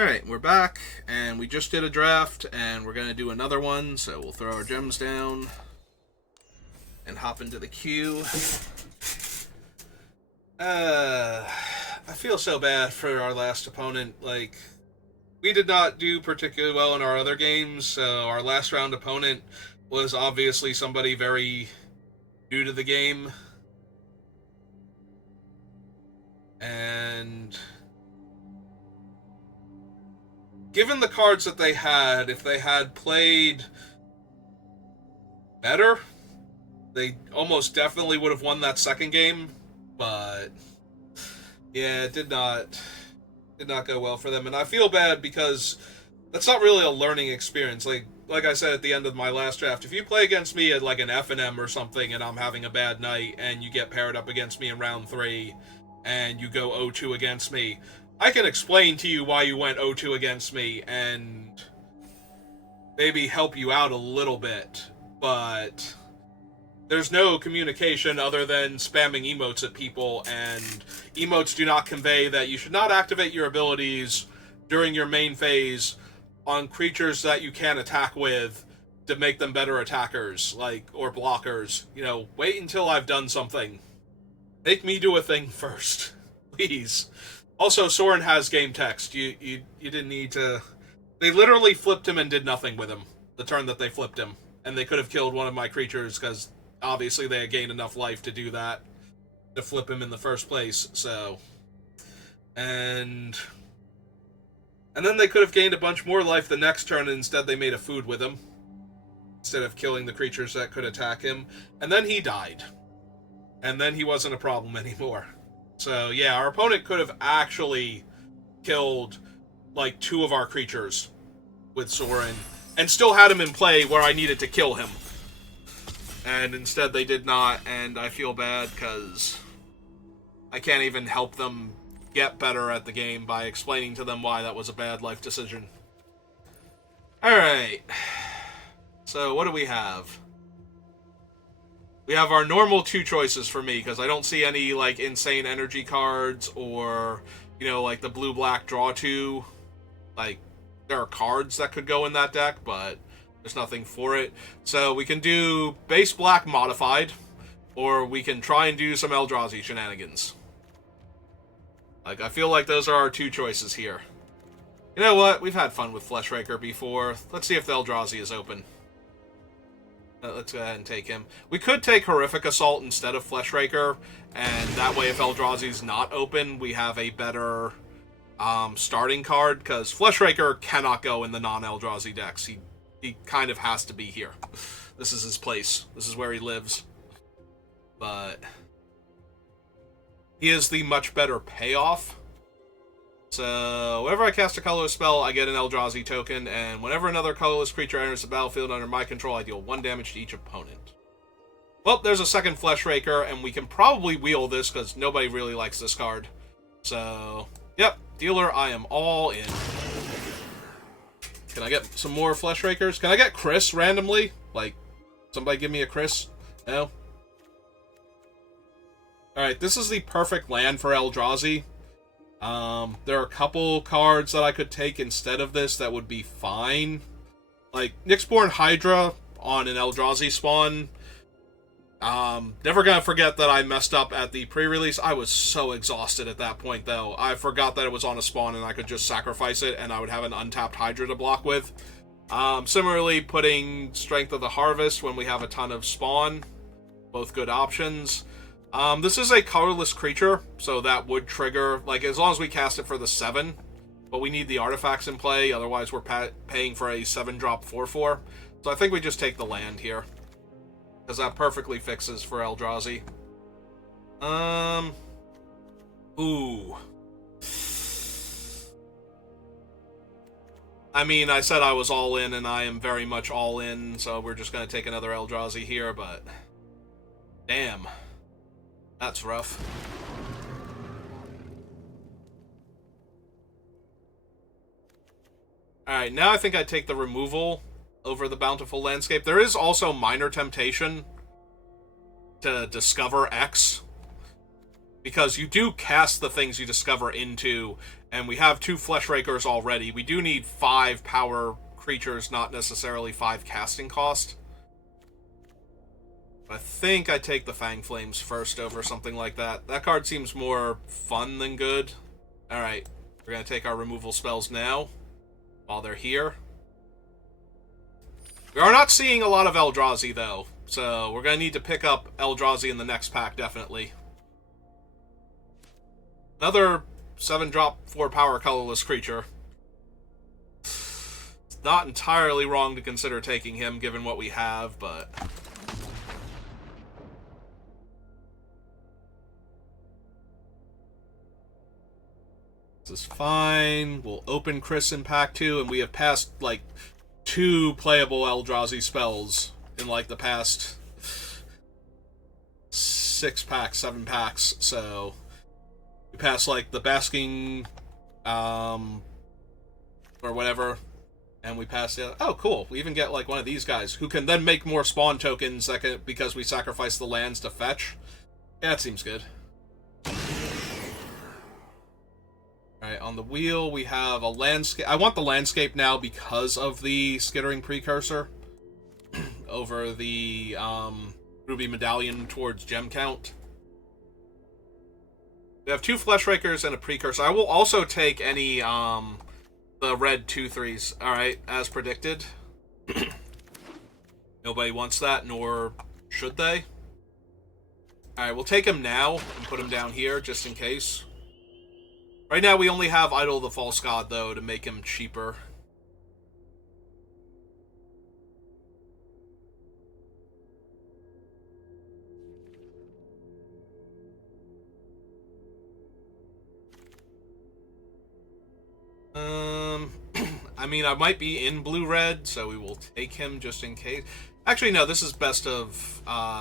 Alright, we're back, and we just did a draft, and we're going to do another one, so we'll throw our gems down and hop into the queue. I feel so bad for our last opponent. Like, we did not do particularly well in our other games, so our last round opponent was obviously somebody very new to the game. And given the cards that they had, if they had played better, they almost definitely would have won that second game. But yeah, it did not go well for them, and I feel bad because that's not really a learning experience. Like I said at the end of my last draft, if you play against me at like an F&M or something, and I'm having a bad night, and you get paired up against me in round 3, and you go 0-2 against me, I can explain to you why you went 0-2 against me and maybe help you out a little bit, but there's no communication other than spamming emotes at people, and emotes do not convey that you should not activate your abilities during your main phase on creatures that you can attack with to make them better attackers, or blockers. You know, wait until I've done something. Make me do a thing first, please. Also, Soren has game text. You didn't need to... They literally flipped him and did nothing with him the turn that they flipped him, and they could have killed one of my creatures because obviously they had gained enough life to do that, to flip him in the first place, so... And then they could have gained a bunch more life the next turn, and instead they made a food with him, instead of killing the creatures that could attack him. And then he died. And then he wasn't a problem anymore. So, yeah, our opponent could have actually killed, 2 of our creatures with Soren, and still had him in play where I needed to kill him. And instead they did not, and I feel bad because I can't even help them get better at the game by explaining to them why that was a bad life decision. Alright. So, what do we have? We have our normal 2 choices for me, because I don't see any, insane energy cards, or, the blue-black draw 2. There are cards that could go in that deck, but there's nothing for it. So we can do base black modified, or we can try and do some Eldrazi shenanigans. I feel like those are our 2 choices here. You know what? We've had fun with Fleshraker before. Let's see if the Eldrazi is open. Let's go ahead and take him. We could take Horrific Assault instead of Fleshraker, and that way if Eldrazi's not open, we have a better starting card, because Fleshraker cannot go in the non-Eldrazi decks. He kind of has to be here. This is his place. This is where he lives. But he is the much better payoff. So, whenever I cast a colorless spell, I get an Eldrazi token, and whenever another colorless creature enters the battlefield under my control, I deal 1 damage to each opponent. Well, there's a second Fleshraker, and we can probably wheel this, because nobody really likes this card. So, yep, dealer, I am all in. Can I get some more Fleshrakers? Can I get Chris randomly? Somebody give me a Chris? No? Alright, this is the perfect land for Eldrazi. There are a couple cards that I could take instead of this that would be fine. Nyxborn Hydra on an Eldrazi spawn. Never gonna forget that I messed up at the pre-release. I was so exhausted at that point, though. I forgot that it was on a spawn and I could just sacrifice it and I would have an untapped Hydra to block with. Similarly, putting Strength of the Harvest when we have a ton of spawn. Both good options. This is a colorless creature, so that would trigger, as long as we cast it for the 7. But we need the artifacts in play, otherwise we're paying for a 7-drop 4/4. So I think we just take the land here, because that perfectly fixes for Eldrazi. Ooh. I mean, I said I was all in, and I am very much all in, so we're just going to take another Eldrazi here, but... Damn. That's rough. Alright, now I think I take the removal over the Bountiful Landscape. There is also minor temptation to discover X, because you do cast the things you discover into, And we have 2 Flesh Rakers already. We do need 5 power creatures, not necessarily 5 casting cost. I think I take the Fang Flames first over something like that. That card seems more fun than good. Alright, we're going to take our removal spells now, while they're here. We are not seeing a lot of Eldrazi, though, so we're going to need to pick up Eldrazi in the next pack, definitely. Another 7-drop, 4-power colorless creature. It's not entirely wrong to consider taking him, given what we have, but... This is fine. We'll open Chris in pack 2, and we have passed, like, 2 playable Eldrazi spells in, like, the past 6 packs, 7 packs, so... We passed, like, the Basking, or whatever, and we passed the other... Oh, cool. We even get, like, one of these guys, who can then make more spawn tokens that can, because we sacrifice the lands to fetch. Yeah, that seems good. Alright, on the wheel, we have a landscape. I want the landscape now because of the Skittering Precursor over the Ruby Medallion towards gem count. We have 2 Flesh Rakers and a Precursor. I will also take any, the red 2/3s, alright, as predicted. Nobody wants that, nor should they. Alright, we'll take him now and put him down here, just in case. Right now, we only have Idol of the False God, though, to make him cheaper. I mean, I might be in blue-red, so we will take him just in case. Actually, no, this is best of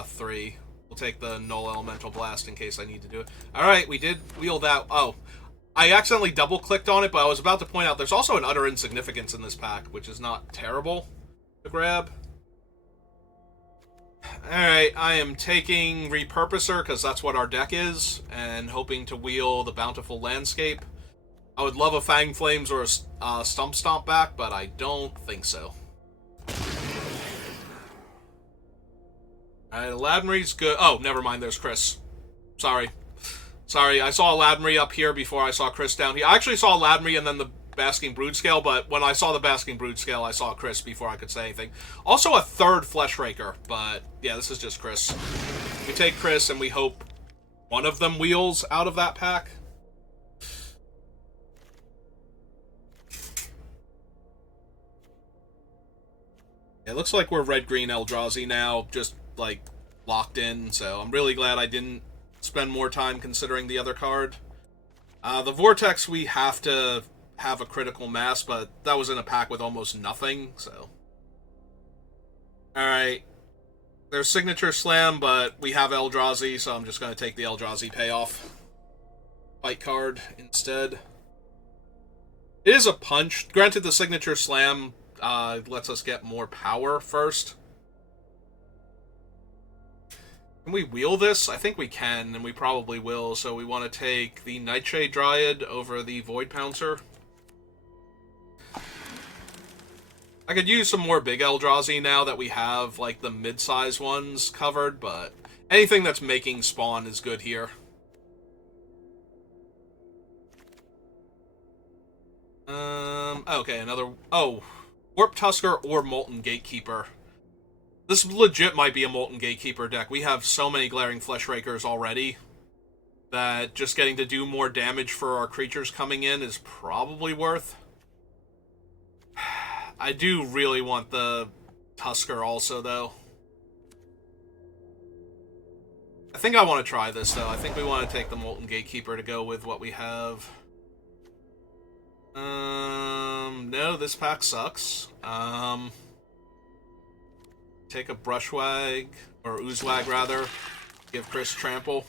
3. We'll take the Null Elemental Blast in case I need to do it. Alright, we did wheel that. Oh. I accidentally double-clicked on it, but I was about to point out there's also an Utter Insignificance in this pack, which is not terrible to grab. Alright, I am taking Repurposer, because that's what our deck is, and hoping to wheel the Bountiful Landscape. I would love a Fang Flames or a Stump Stomp back, but I don't think so. Alright, Ladmary's good. Oh, never mind, there's Chris. Sorry. Sorry, I saw Ladmary up here before I saw Chris down here. I actually saw Ladmary and then the Basking Broodscale, but when I saw the Basking Broodscale, I saw Chris before I could say anything. Also a 3rd Flesh Raker, but yeah, this is just Chris. We take Chris and we hope one of them wheels out of that pack. It looks like we're red-green Eldrazi now, just, like, locked in, so I'm really glad I didn't spend more time considering the other card. The Vortex, we have to have a critical mass, but that was in a pack with almost nothing, so... Alright. There's Signature Slam, but we have Eldrazi, so I'm just going to take the Eldrazi payoff. Fight card instead. It is a punch. Granted, the Signature Slam lets us get more power first. Can we wheel this? I think we can, and we probably will, so we want to take the Nightshade Dryad over the Void Pouncer. I could use some more big Eldrazi now that we have, like, the mid-size ones covered, but anything that's making spawn is good here. Okay, another... Oh, Warp Tusker or Molten Gatekeeper. This legit might be a Molten Gatekeeper deck. We have so many Glaring Flesh Rakers already that just getting to do more damage for our creatures coming in is probably worth. I do really want the Tusker also, though. I think I want to try this, though. I think we want to take the Molten Gatekeeper to go with what we have. No, this pack sucks. Take a Brushwag, or Oozewag, rather. Give Chris Trample.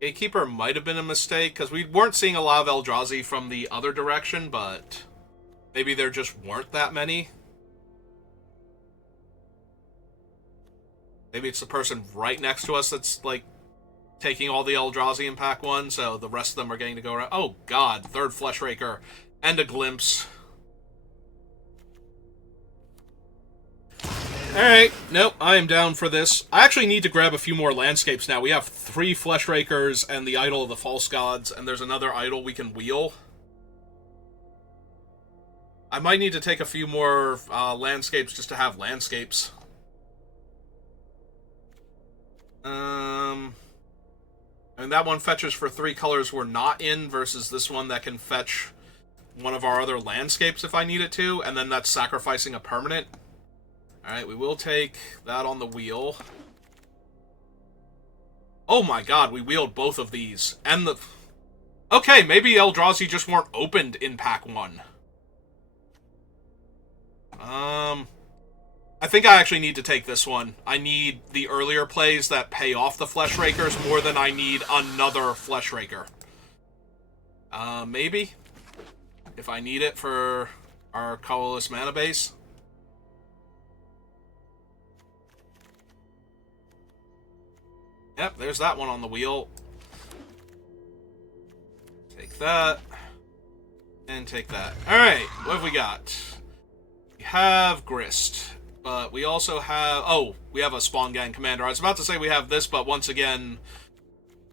Gatekeeper might have been a mistake, because we weren't seeing a lot of Eldrazi from the other direction, but maybe there just weren't that many. Maybe it's the person right next to us that's, like, taking all the Eldrazi in pack 1, so the rest of them are getting to go around. Oh, God. Third Flesh Raker. And a Glimpse. Alright, nope, I am down for this. I actually need to grab a few more landscapes now. We have 3 Flesh Rakers and the Idol of the False Gods, and there's another idol we can wheel. I might need to take a few more landscapes just to have landscapes. And that one fetches for 3 colors we're not in, versus this one that can fetch one of our other landscapes if I need it to, and then that's sacrificing a permanent. Alright, we will take that on the wheel. Oh my god, we wheeled both of these. And the... Okay, maybe Eldrazi just weren't opened in pack 1. I think I actually need to take this one. I need the earlier plays that pay off the Flesh Rakers more than I need another Flesh Raker. Maybe? If I need it for our colorless mana base. Yep, there's that one on the wheel. Take that. And take that. Alright, what have we got? We have Grist. But we also have... Oh, we have a Spawn Gang Commander. I was about to say we have this, but once again,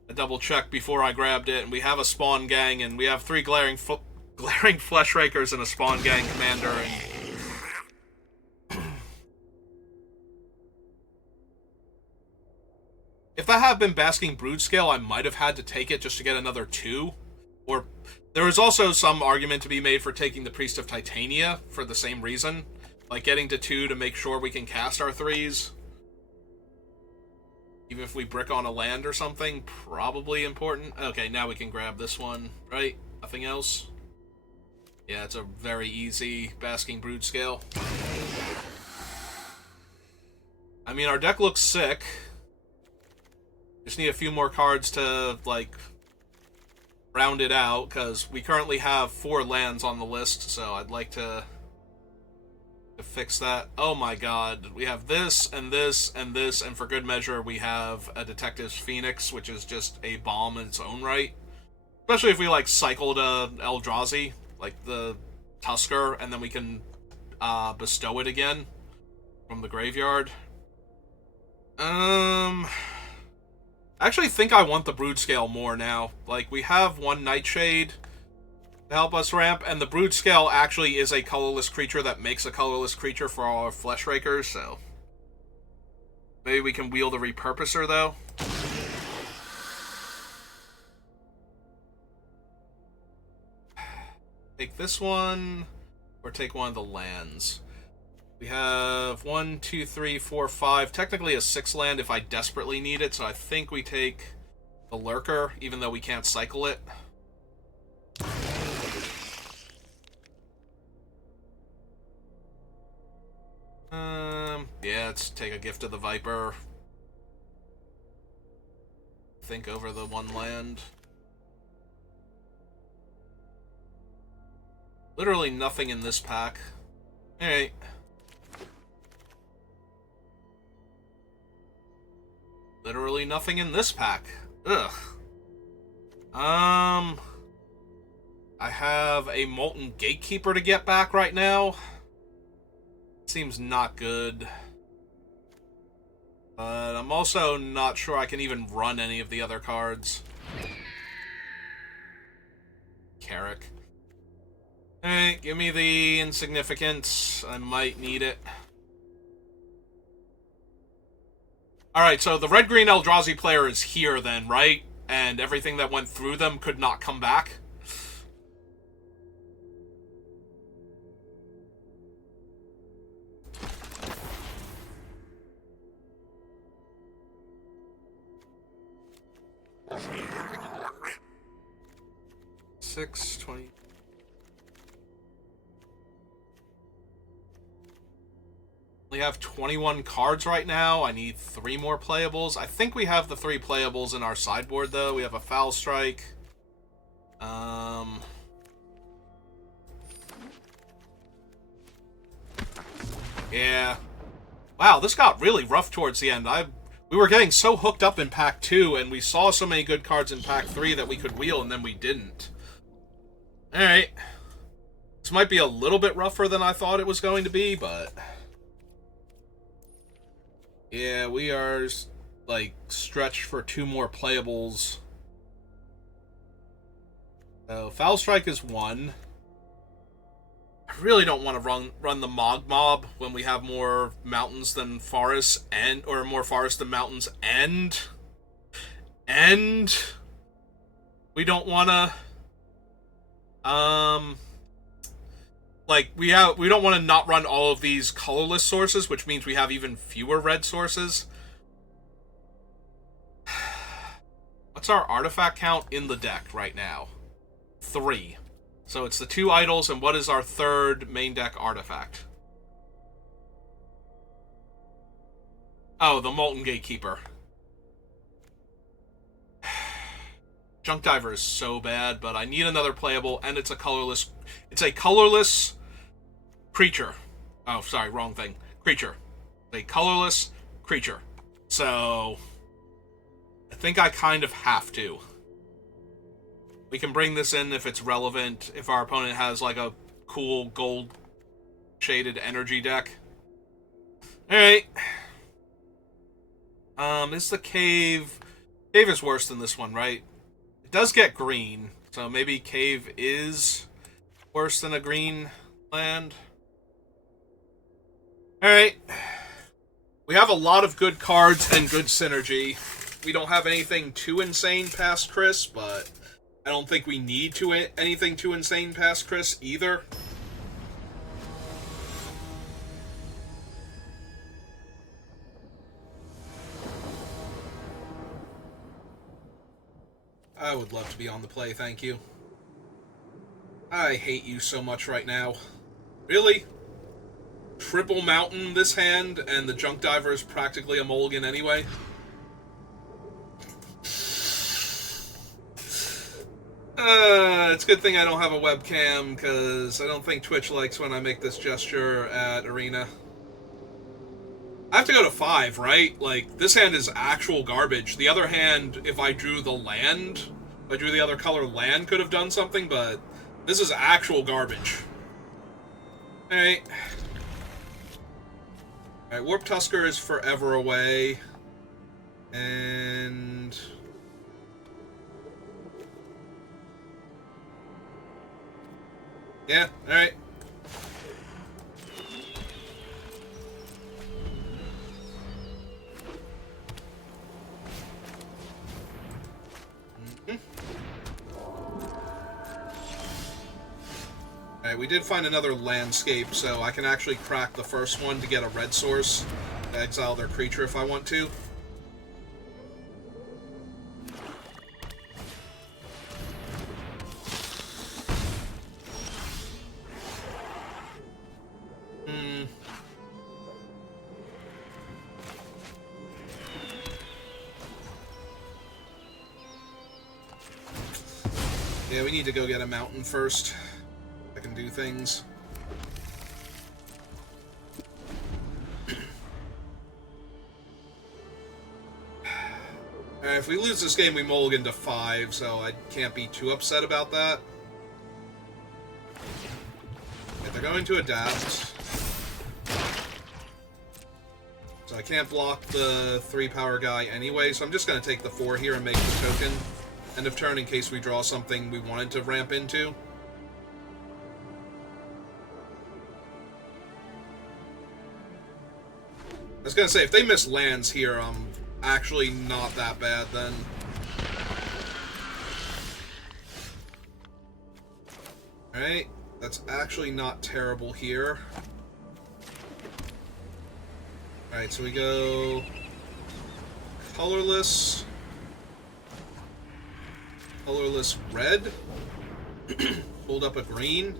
I double checked before I grabbed it, and we have a Spawn Gang, and we have 3 Glaring Flesh Rakers and a Spawn Gang Commander, and... If that had been Basking Broodscale, I might have had to take it just to get another 2. Or, there is also some argument to be made for taking the Priest of Titania for the same reason. Like, getting to 2 to make sure we can cast our 3s. Even if we brick on a land or something, probably important. Okay, now we can grab this one, right? Nothing else? Yeah, it's a very easy Basking Broodscale. I mean, our deck looks sick. Just need a few more cards to, like, round it out, because we currently have 4 lands on the list, so I'd like to fix that. Oh my god. We have this, and this, and this, and for good measure, we have a Detective's Phoenix, which is just a bomb in its own right. Especially if we, like, cycled a Eldrazi, like the Tusker, and then we can bestow it again from the graveyard. I actually think I want the Broodscale more now. Like, we have 1 Nightshade to help us ramp, and the Broodscale actually is a colorless creature that makes a colorless creature for our Flesh Rakers, so... Maybe we can wheel the Repurposer, though. Take this one, or take one of the lands. We have 1, 2, 3, 4, 5. Technically a 6 land if I desperately need it, so I think we take the Lurker, even though we can't cycle it. Yeah, let's take a Gift of the Viper. Think over the 1 land. Literally nothing in this pack. Alright. Literally nothing in this pack. Ugh. I have a Molten Gatekeeper to get back right now. Seems not good. But I'm also not sure I can even run any of the other cards. Carrick. Alright, give me the Insignificance. I might need it. Alright, so the red-green Eldrazi player is here then, right? And everything that went through them could not come back? $6.20. We have 21 cards right now. I need 3 more playables. I think we have the 3 playables in our sideboard, though. We have a Foul Strike. Yeah. Wow, this got really rough towards the end. We were getting so hooked up in Pack 2, and we saw so many good cards in Pack 3 that we could wheel, and then we didn't. Alright. This might be a little bit rougher than I thought it was going to be, but... yeah, we are, like, stretched for 2 more playables. So, Foul Strike is 1. I really don't want to run the Mog Mob when we have more mountains than forests, or more forests than mountains, and we don't want to like we don't want to not run all of these colorless sources, which means we have even fewer red sources. What's our artifact count in the deck right now? 3. So it's the 2 idols, and what is our 3rd main deck artifact? Oh, the Molten Gatekeeper. Junk Diver is so bad, but I need another playable, and it's a colorless... it's a colorless creature. Oh, sorry, wrong thing. Creature. A colorless creature. So... I think I kind of have to. We can bring this in if it's relevant, if our opponent has, like, a cool gold-shaded energy deck. Alright. Is the cave... cave is worse than this one, right? It does get green, so maybe cave is worse than a green land. Alright. We have a lot of good cards and good synergy. We don't have anything too insane past Chris, but... I don't think we need anything too insane past Chris either. I would love to be on the play, thank you. I hate you so much right now. Really? Triple Mountain this hand, and the Junk Diver is practically a mulligan anyway? It's a good thing I don't have a webcam, because I don't think Twitch likes when I make this gesture at Arena. I have to go to 5, right? Like, this hand is actual garbage. The other hand, if I drew the land, if I drew the other color land, could have done something, but this is actual garbage. Alright. Alright, Warp Tusker is forever away. And... yeah, alright. Alright, we did find another landscape, so I can actually crack the first one to get a red source to exile their creature if I want to. Yeah, we need to go get a mountain first. I can do things. Alright, if we lose this game, we mulligan to 5, so I can't be too upset about that. Okay, they're going to adapt. So I can't block the 3-power guy anyway, so I'm just going to take the 4 here and make the token. End of turn in case we draw something we wanted to ramp into. I was gonna say, if they miss lands here, I'm actually not that bad then. Alright, that's actually not terrible here. Alright, so we go... colorless... colorless red. Pulled up a green.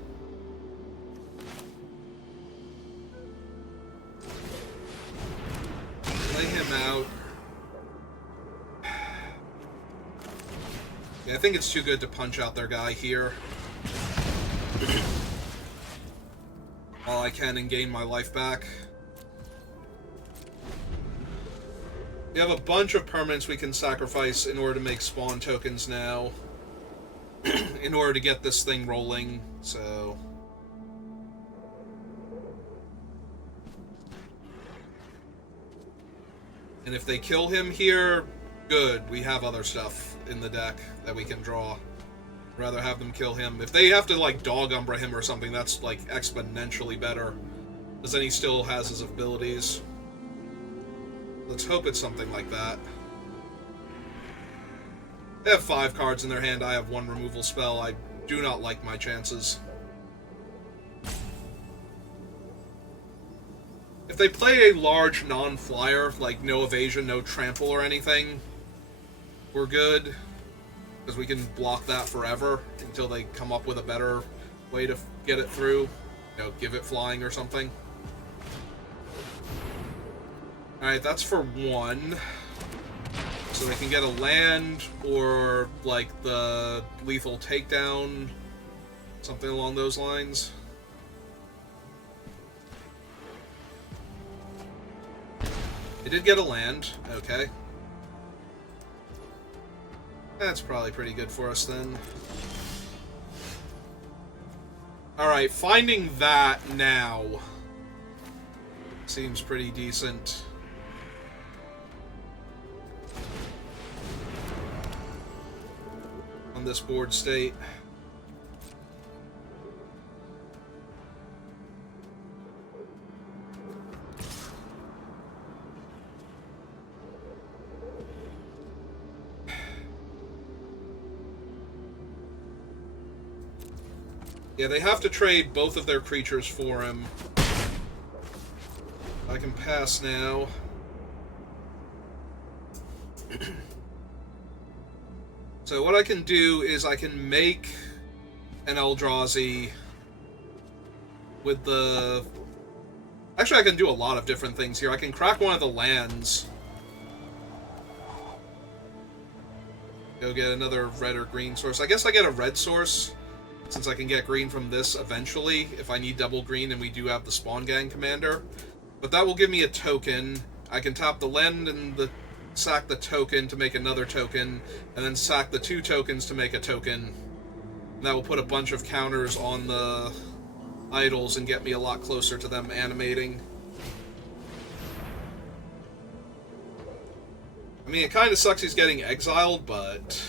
Play him out. Yeah, I think it's too good to punch out their guy here. While I can and gain my life back. We have a bunch of permanents we can sacrifice in order to make spawn tokens now. In order to get this thing rolling, so... And if they kill him here, good. We have other stuff in the deck that we can draw. I'd rather have them kill him. If they have to, like, Dog Umbra him or something, that's, like, exponentially better. Because then he still has his abilities. Let's hope it's something like that. They have 5 cards in their hand. I have 1 removal spell. I do not like my chances. If they play a large non-flyer, like no evasion, no trample or anything, we're good. Because we can block that forever until they come up with a better way to get it through. You know, give it flying or something. Alright, that's for 1. So they can get a land, or, like, the lethal takedown, something along those lines. They did get a land, okay. That's probably pretty good for us, then. Alright, finding that now seems pretty decent. On this board state. Yeah, they have to trade both of their creatures for him. I can pass now. So what I can do is I can make an Eldrazi with the... Actually, I can do a lot of different things here. I can crack one of the lands. Go get another red or green source. I guess I get a red source, since I can get green from this eventually, if I need double green and we do have the Spawn Gang Commander. But that will give me a token. I can tap the land and sack the token to make another token, and then sack the 2 tokens to make a token. And that will put a bunch of counters on the idols and get me a lot closer to them animating. I mean, it kind of sucks he's getting exiled, but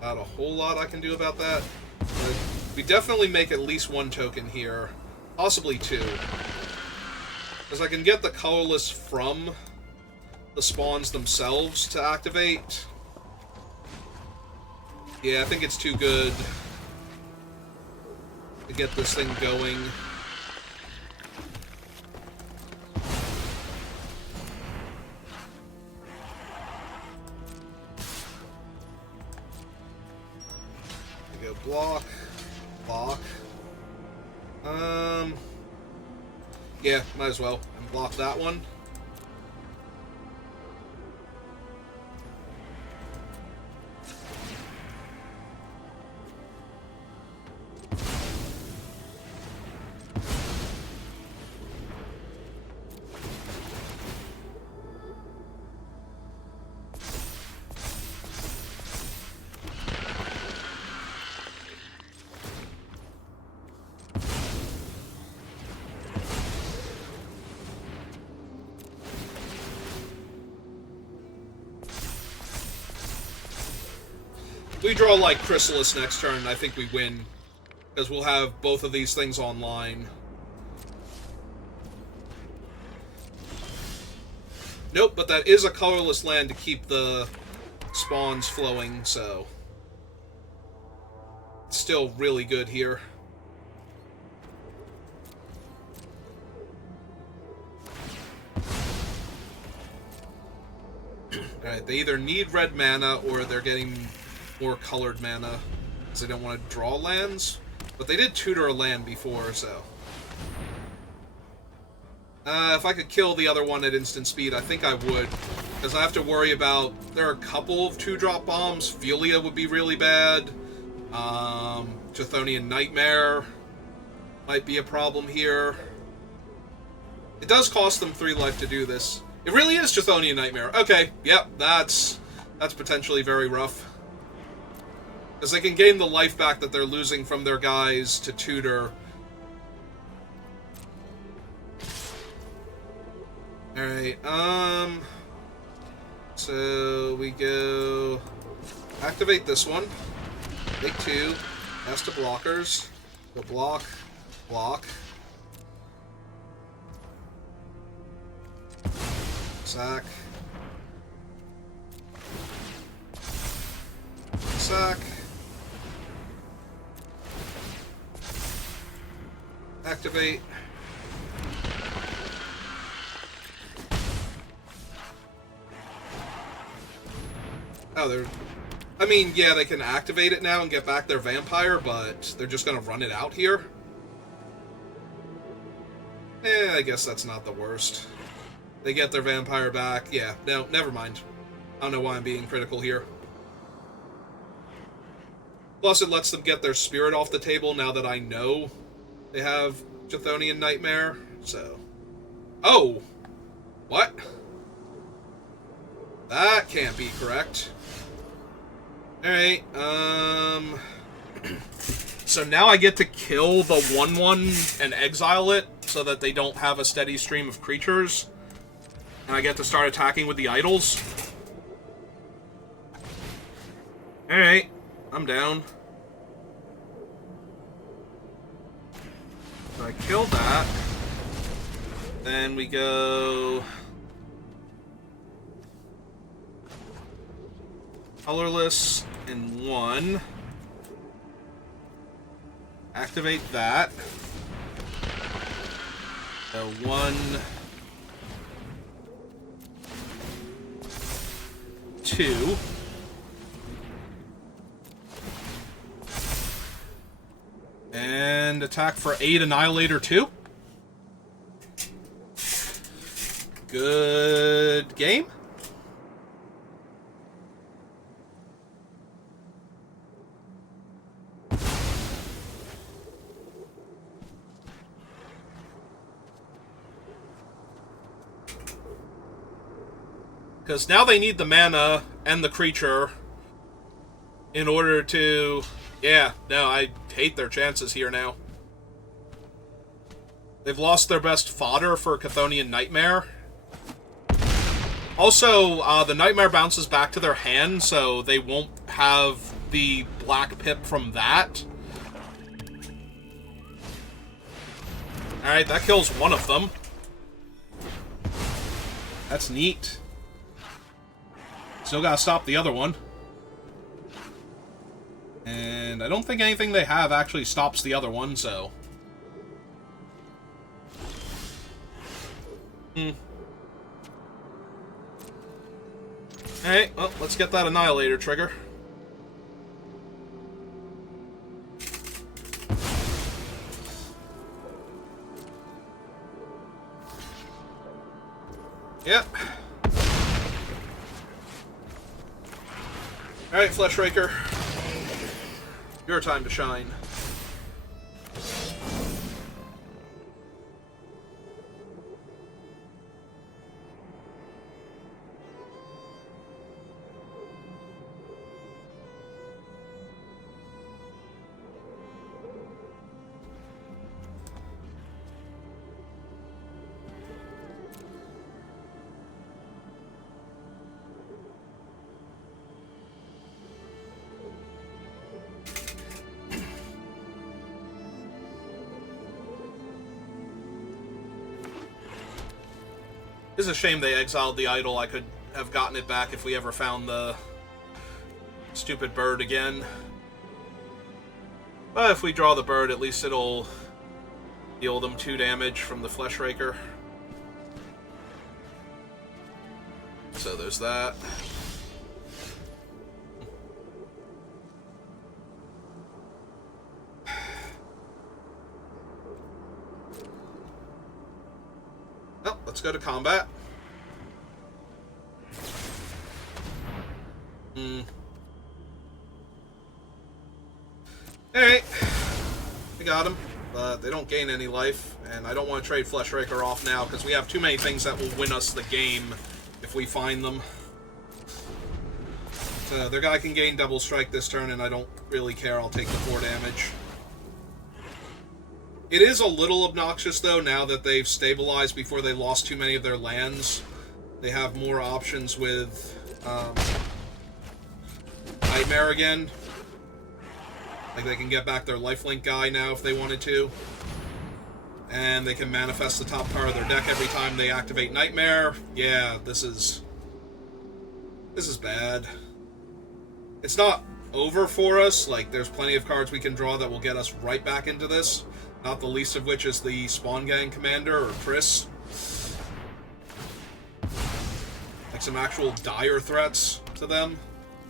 not a whole lot I can do about that. But we definitely make at least 1 token here, possibly 2. Because I can get the colorless from the spawns themselves to activate. Yeah, I think it's too good to get this thing going. I go block, block. Yeah, might as well. And block that one. If we draw, like, Chrysalis next turn, I think we win. Because we'll have both of these things online. Nope, but that is a colorless land to keep the spawns flowing, so... It's still really good here. Alright, they either need red mana, or they're getting more colored mana, because they don't want to draw lands. But they did tutor a land before, so... if I could kill the other one at instant speed, I think I would. Because I have to worry about... There are a couple of 2-drop bombs. Velia would be really bad. Chthonian Nightmare might be a problem here. It does cost them 3 life to do this. It really is Chthonian Nightmare. Okay, yep, that's potentially very rough. Because they can gain the life back that they're losing from their guys to tutor. Alright, so we go activate this one. Take 2. Pass to blockers. Go block. Block. Sack. Sack. Activate. Oh, they're... I mean, yeah, they can activate it now and get back their vampire, but they're just gonna run it out here. I guess that's not the worst. They get their vampire back. Yeah, no, never mind. I don't know why I'm being critical here. Plus, it lets them get their spirit off the table now that I know they have Chthonian Nightmare, so... Oh! What? That can't be correct. Alright, so now I get to kill the 1/1 and exile it, so that they don't have a steady stream of creatures. And I get to start attacking with the idols. Alright, I'm down. So I kill that. Then we go... colorless in 1. Activate that. So 1, 2. And attack for 8 Annihilator 2. Good game. Because now they need the mana and the creature in order to... Yeah, no, I hate their chances here now. They've lost their best fodder for Chthonian Nightmare. Also, the Nightmare bounces back to their hand, so they won't have the black pip from that. Alright, that kills one of them. That's neat. Still gotta stop the other one. And I don't think anything they have actually stops the other one, so... Alright, well, let's get that Annihilator trigger. Yep. Alright, Fleshraker. Your time to shine. It's a shame they exiled the idol. I could have gotten it back if we ever found the stupid bird again. But if we draw the bird, at least it'll deal them 2 damage from the Fleshraker. So there's that. Well, let's go to combat. Alright. We got him. but they don't gain any life, and I don't want to trade Fleshraker off now, because we have too many things that will win us the game if we find them. So their guy can gain double strike this turn, and I don't really care. I'll take the 4 damage. It is a little obnoxious, though, now that they've stabilized before they lost too many of their lands. They have more options with Nightmare again. Like, they can get back their lifelink guy now if they wanted to. And they can manifest the top card of their deck every time they activate Nightmare. Yeah, this is bad. It's not over for us. Like, there's plenty of cards we can draw that will get us right back into this. Not the least of which is the Spawn Gang Commander, or Chris. Like, some actual dire threats to them.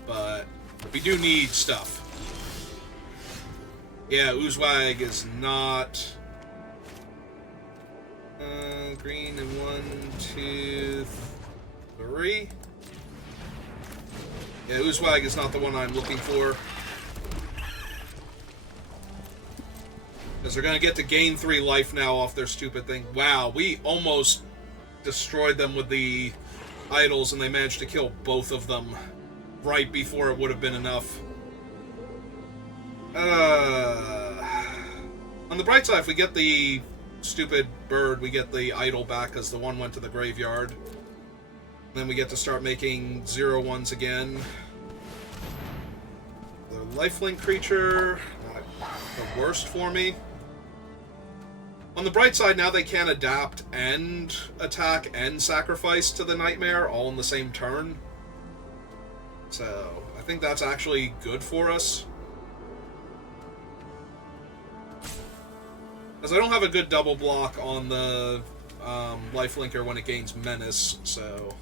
But we do need stuff. Yeah, Oozewag is not... green in 1, 2, 3. Yeah, Oozewag is not the one I'm looking for. Because they're going to get to gain 3 life now off their stupid thing. Wow, we almost destroyed them with the idols, and they managed to kill both of them right before it would have been enough. On the bright side, if we get the stupid bird, we get the idol back, because the one went to the graveyard. Then we get to start making 0/1s again. The lifelink creature, not the worst for me. On the bright side, now they can adapt and attack and sacrifice to the Nightmare all in the same turn. So, I think that's actually good for us. Because I don't have a good double block on the lifelinker when it gains Menace, so...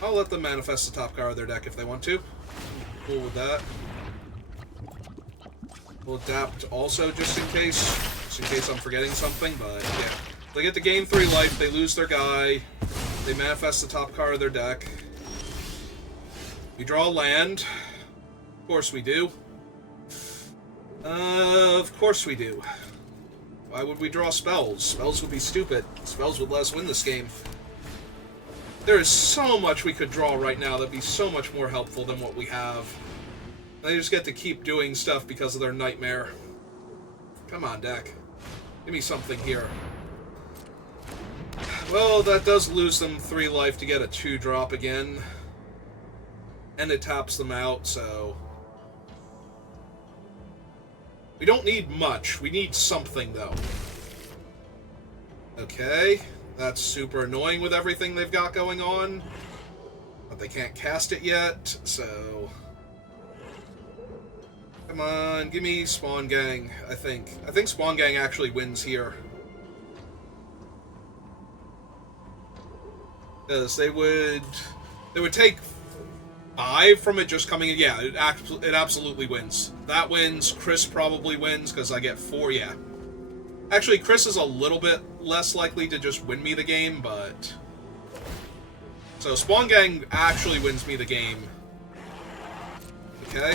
I'll let them manifest the top card of their deck if they want to. Cool with that. We'll adapt also just in case I'm forgetting something, but yeah. They get to gain 3 life, they lose their guy, they manifest the top card of their deck. We draw a land. Of course we do. Of course we do. Why would we draw spells? Spells would be stupid. Spells would let us win this game. There is so much we could draw right now that'd be so much more helpful than what we have. They just get to keep doing stuff because of their Nightmare. Come on, deck. Give me something here. Well, that does lose them 3 life to get a 2-drop again. And it taps them out, so... We don't need much. We need something, though. Okay. That's super annoying with everything they've got going on. But they can't cast it yet, so... Come on, give me Spawn Gang, I think. I think Spawn Gang actually wins here. Because they would take 5 from it just coming in. Yeah, it absolutely wins. That wins. Chris probably wins, because I get 4, yeah. Actually, Chris is a little bit less likely to just win me the game, but... So, Spawn Gang actually wins me the game. Okay.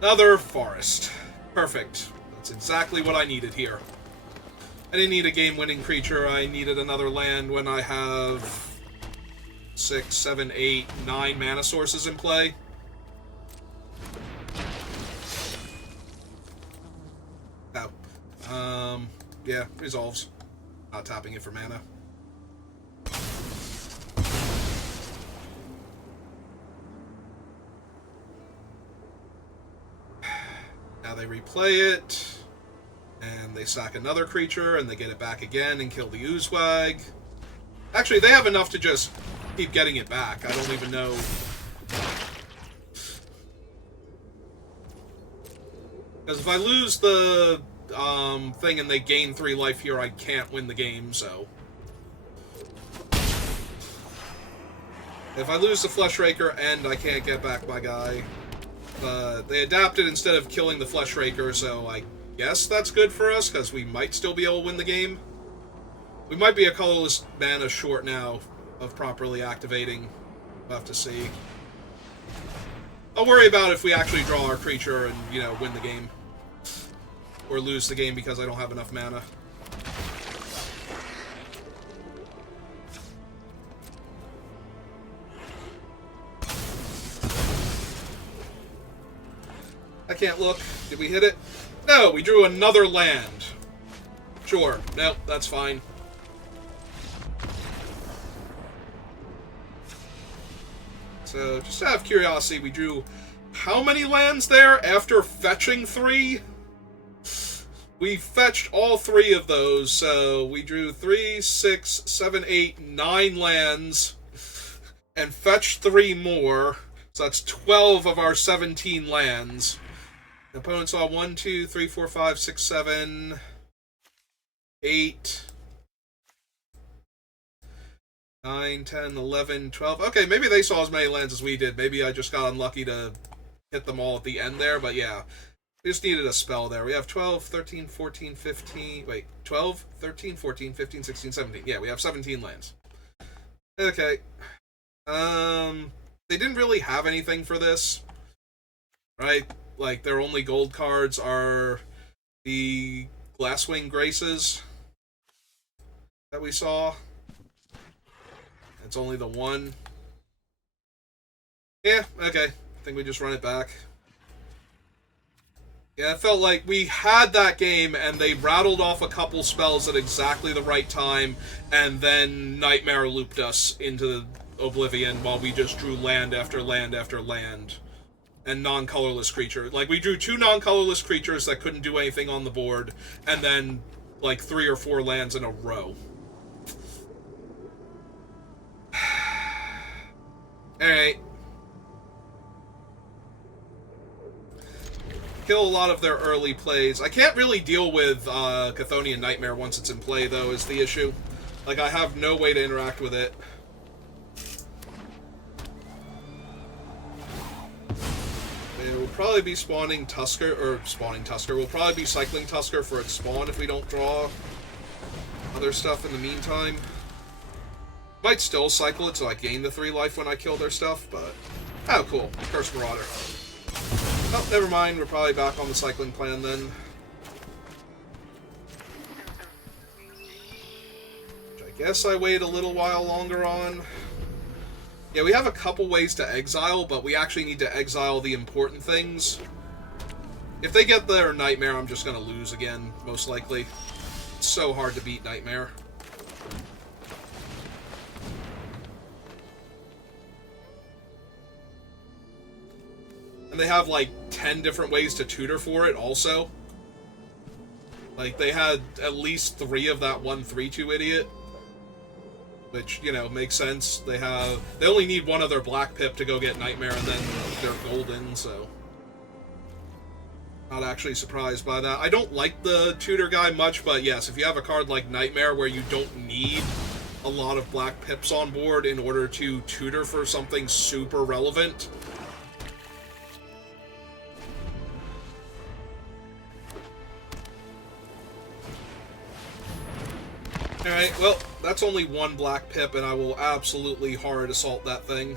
Another forest. Perfect. That's exactly what I needed here. I didn't need a game-winning creature. I needed another land when I have 6, 7, 8, 9 mana sources in play. Oh. Yeah, resolves. Not tapping it for mana. Now they replay it, and they sack another creature, and they get it back again and kill the Oozewag. Actually, they have enough to just keep getting it back. I don't even know. Because if I lose the thing and they gain 3 life here, I can't win the game, so... If I lose the Fleshraker and I can't get back my guy... they adapted instead of killing the Fleshraker, so I guess that's good for us, because we might still be able to win the game. We might be a colorless mana short now of properly activating. We'll have to see. I'll worry about if we actually draw our creature and, you know, win the game. Or lose the game because I don't have enough mana. I can't look. Did we hit it? No, we drew another land. Sure. Nope, that's fine. So, just out of curiosity, we drew how many lands there after fetching 3? We fetched all 3 of those, so we drew 3, 6, 7, 8, 9 lands, and fetched 3 more. So that's 12 of our 17 lands. The opponent saw 1, 2, 3, 4, 5, 6, 7, 8, 9, 10, 11, 12. Okay, maybe they saw as many lands as we did. Maybe I just got unlucky to hit them all at the end there, but yeah. We just needed a spell there. We have 12, 13, 14, 15... Wait, 12, 13, 14, 15, 16, 17. Yeah, we have 17 lands. Okay. They didn't really have anything for this. Right? Like, their only gold cards are the Glasswing Graces that we saw. It's only the one. Yeah, okay. I think we just run it back. Yeah, it felt like we had that game, and they rattled off a couple spells at exactly the right time, and then Nightmare looped us into Oblivion while we just drew land after land after land. And non-colorless creature. Like, we drew 2 non-colorless creatures that couldn't do anything on the board, and then, like, 3 or 4 lands in a row. Alright. Kill a lot of their early plays. I can't really deal with Chthonian Nightmare once it's in play, though, is the issue. Like, I have no way to interact with it. We'll probably be spawning Tusker, We'll probably be cycling Tusker for its spawn if we don't draw other stuff in the meantime. Might still cycle it so I gain the 3 life when I kill their stuff, but... Oh, cool. Curse Marauder. Oh, never mind. We're probably back on the cycling plan then. Which I guess I wait a little while longer on. Yeah, we have a couple ways to exile, but we actually need to exile the important things. If they get their Nightmare, I'm just going to lose again, most likely. It's so hard to beat Nightmare. And they have, like, 10 different ways to tutor for it, also. Like, they had at least 3 of that one 3-2 idiot. Which, you know, makes sense. They only need 1 other Black Pip to go get Nightmare, and then they're golden, so... Not actually surprised by that. I don't like the tutor guy much, but yes, if you have a card like Nightmare where you don't need a lot of Black Pips on board in order to tutor for something super relevant... Alright, well, that's only 1 Black Pip, and I will absolutely hard assault that thing.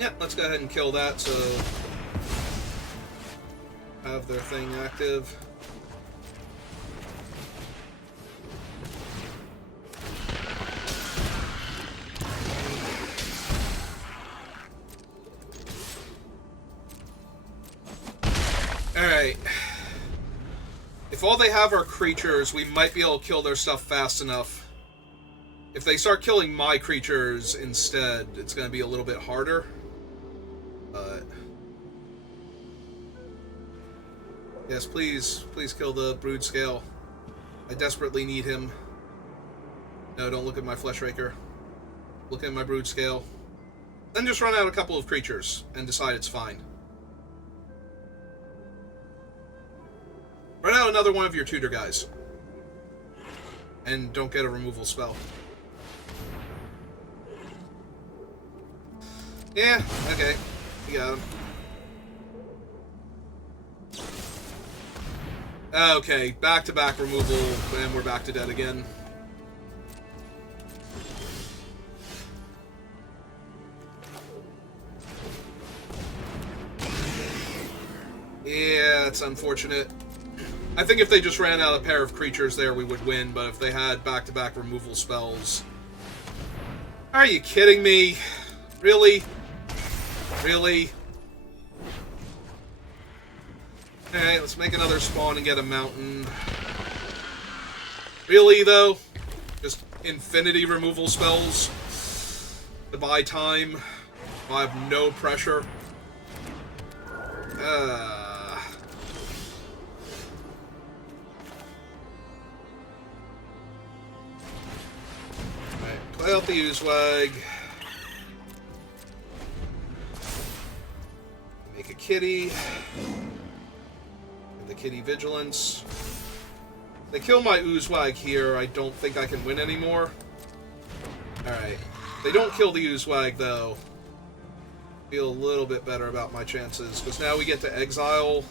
Yeah, let's go ahead and kill that, so... have their thing active. Alright. If all they have are creatures, we might be able to kill their stuff fast enough. If they start killing my creatures instead, it's going to be a little bit harder. But... yes, please kill the Brood Scale. I desperately need him. No, don't look at my Flesh Raker. Look at my Brood Scale. Then just run out a couple of creatures and decide it's fine. Run out another one of your tutor guys. And don't get a removal spell. Yeah, okay. You got him. Okay, back-to-back removal, and we're back to dead again. Yeah, it's unfortunate. I think if they just ran out a pair of creatures there, we would win, but if they had back-to-back removal spells... Are you kidding me? Really? Really? Alright, let's make another spawn and get a mountain. Really, though? Just infinity removal spells? To buy time? I have no pressure. Alright, play out the Oozewag. Make a kitty. The kitty vigilance. If they kill my Oozewag here, I don't think I can win anymore. Alright. They don't kill the Oozewag, though. Feel a little bit better about my chances, because now we get to exile.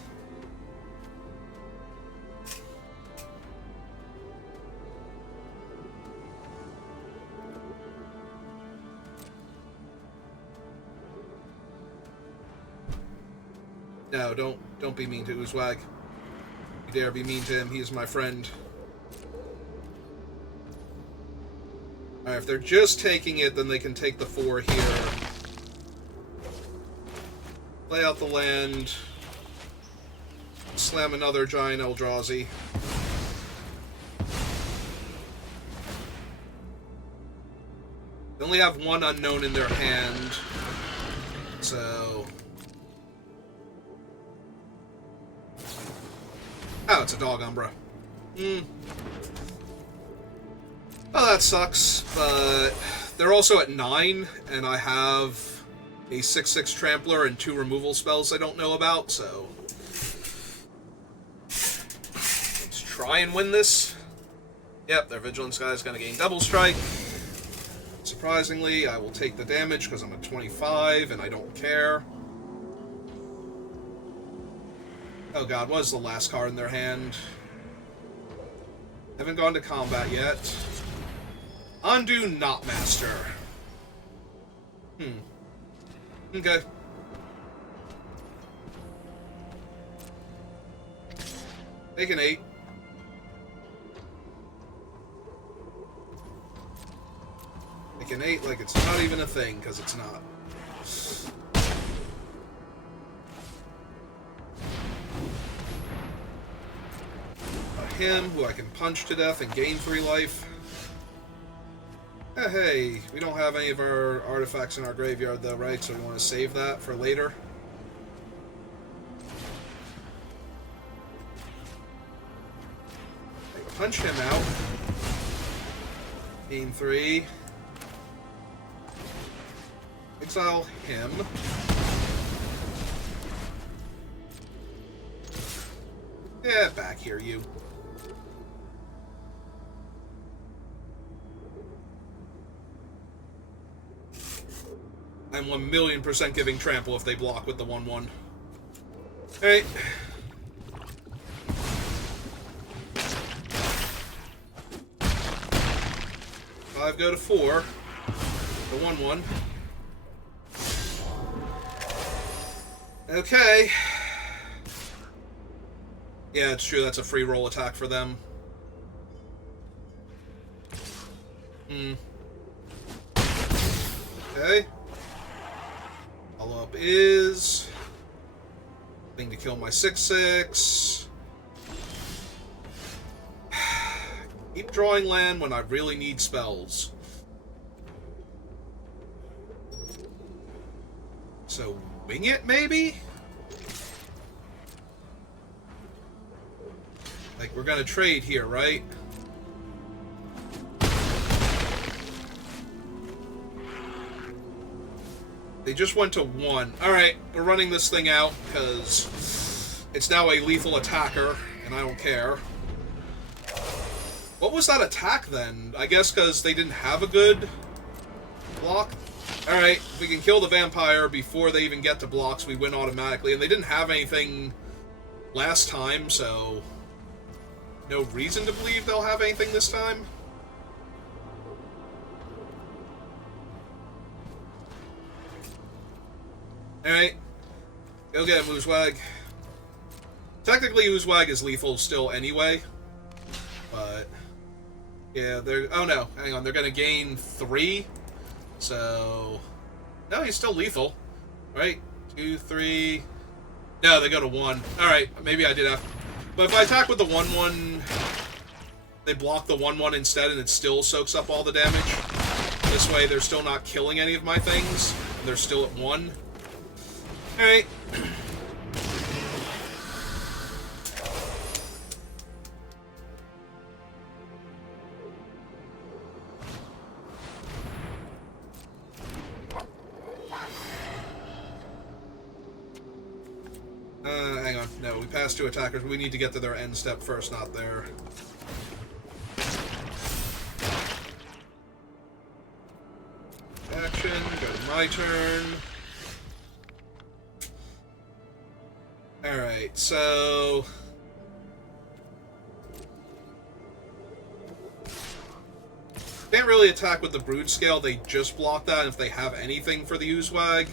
No, don't be mean to Oozewag. You dare be mean to him, he is my friend. Alright, if they're just taking it, then they can take the 4 here. Play out the land. Slam another giant Eldrazi. They only have one unknown in their hand. So... Oh, it's a dog Umbra. Oh, that sucks, but they're also at 9, and I have a 6/6 Trampler and 2 removal spells I don't know about, so... Let's try and win this. Yep, their Vigilance guy is going to gain double strike. Surprisingly, I will take the damage because I'm at 25, and I don't care. Oh god, what is the last card in their hand? Haven't gone to combat yet. Undo Knotmaster. Okay. Take an 8. Take an 8 like it's not even a thing, because it's not. Him, who I can punch to death and gain 3 life. Hey, we don't have any of our artifacts in our graveyard though, right? So we want to save that for later. Punch him out. Gain 3. Exile him. Yeah, back here, you. I'm 1,000,000% giving trample if they block with the 1/1. Alright. Five go to 4. The 1/1. Okay. Yeah, it's true. That's a free roll attack for them. Okay. Follow-up is... thing to kill my 6/6. Keep drawing land when I really need spells. So, wing it, maybe? Like, we're gonna trade here, right? They just went to 1. Alright, we're running this thing out, because it's now a lethal attacker, and I don't care. What was that attack, then? I guess because they didn't have a good block? Alright, if we can kill the vampire before they even get to blocks, we win automatically. And they didn't have anything last time, so no reason to believe they'll have anything this time. Alright. Go get him, Oozwag. Technically, Oozwag is lethal still anyway. But yeah, they're... Oh no, hang on. They're going to gain 3. So... No, he's still lethal. Right? 2, 3... No, they go to 1. Alright, maybe I did have... But if I attack with the 1-1... They block the 1-1 instead and it still soaks up all the damage. This way, they're still not killing any of my things. And they're still at 1. Alright. Hang on. No, we passed 2 attackers. We need to get to their end step first, not their... Action. Go to my turn. Alright, so... Can't really attack with the Brood Scale. They just block that if they have anything for the Oozwag.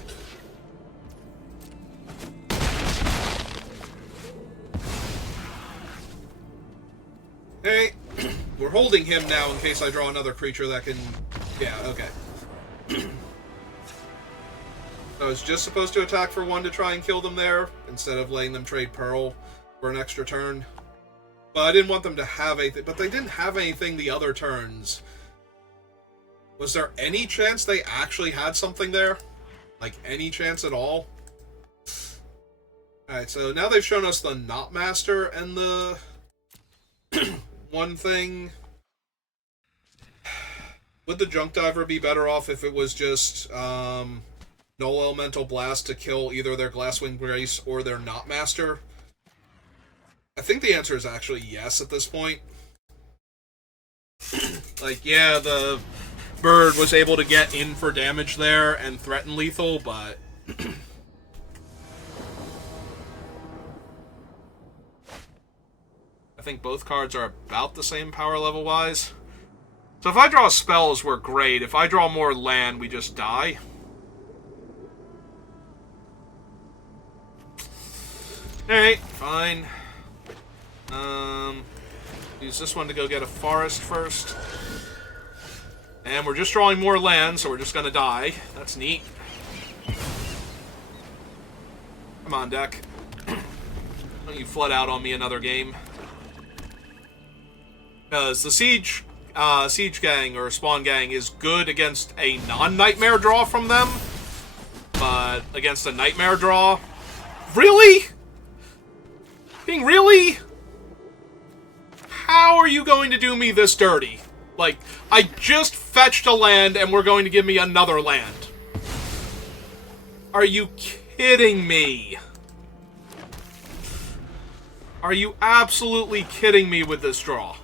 Hey, we're holding him now in case I draw another creature that can... Yeah, okay. I was just supposed to attack for 1 to try and kill them there, instead of letting them trade Pearl for an extra turn. But I didn't want them to have anything, but they didn't have anything the other turns. Was there any chance they actually had something there? Like, any chance at all? Alright, so now they've shown us the Knotmaster and the... one thing... Would the Junk Diver be better off if it was just, Null Elemental Blast to kill either their Glasswing Grace or their Knotmaster? I think the answer is actually yes at this point. Like, yeah, the bird was able to get in for damage there and threaten lethal, but... I think both cards are about the same power level-wise. So if I draw spells, we're great. If I draw more land, we just die. Alright, fine. Use this one to go get a forest first. And we're just drawing more land, so we're just gonna die. That's neat. Come on, deck. Don't you flood out on me another game. Because the Siege Gang, or Spawn Gang, is good against a non-Nightmare draw from them. But against a Nightmare draw... Really? Really? How are you going to do me this dirty? Like, I just fetched a land and we're going to give me another land. Are you kidding me? Are you absolutely kidding me with this draw?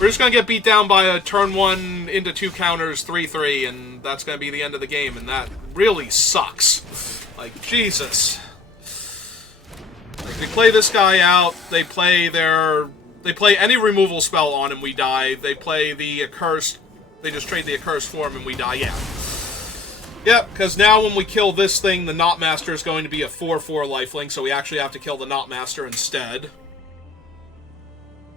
We're just going to get beat down by a turn 1 into 2 counters, 3-3, and that's going to be the end of the game, and that really sucks. Like, Jesus. Like, they play this guy out, they play any removal spell on him, we die. They play the Accursed, they just trade the Accursed for him, and we die, yeah. Yep, because now when we kill this thing, the Knotmaster is going to be a 4/4 lifelink, so we actually have to kill the Knotmaster instead.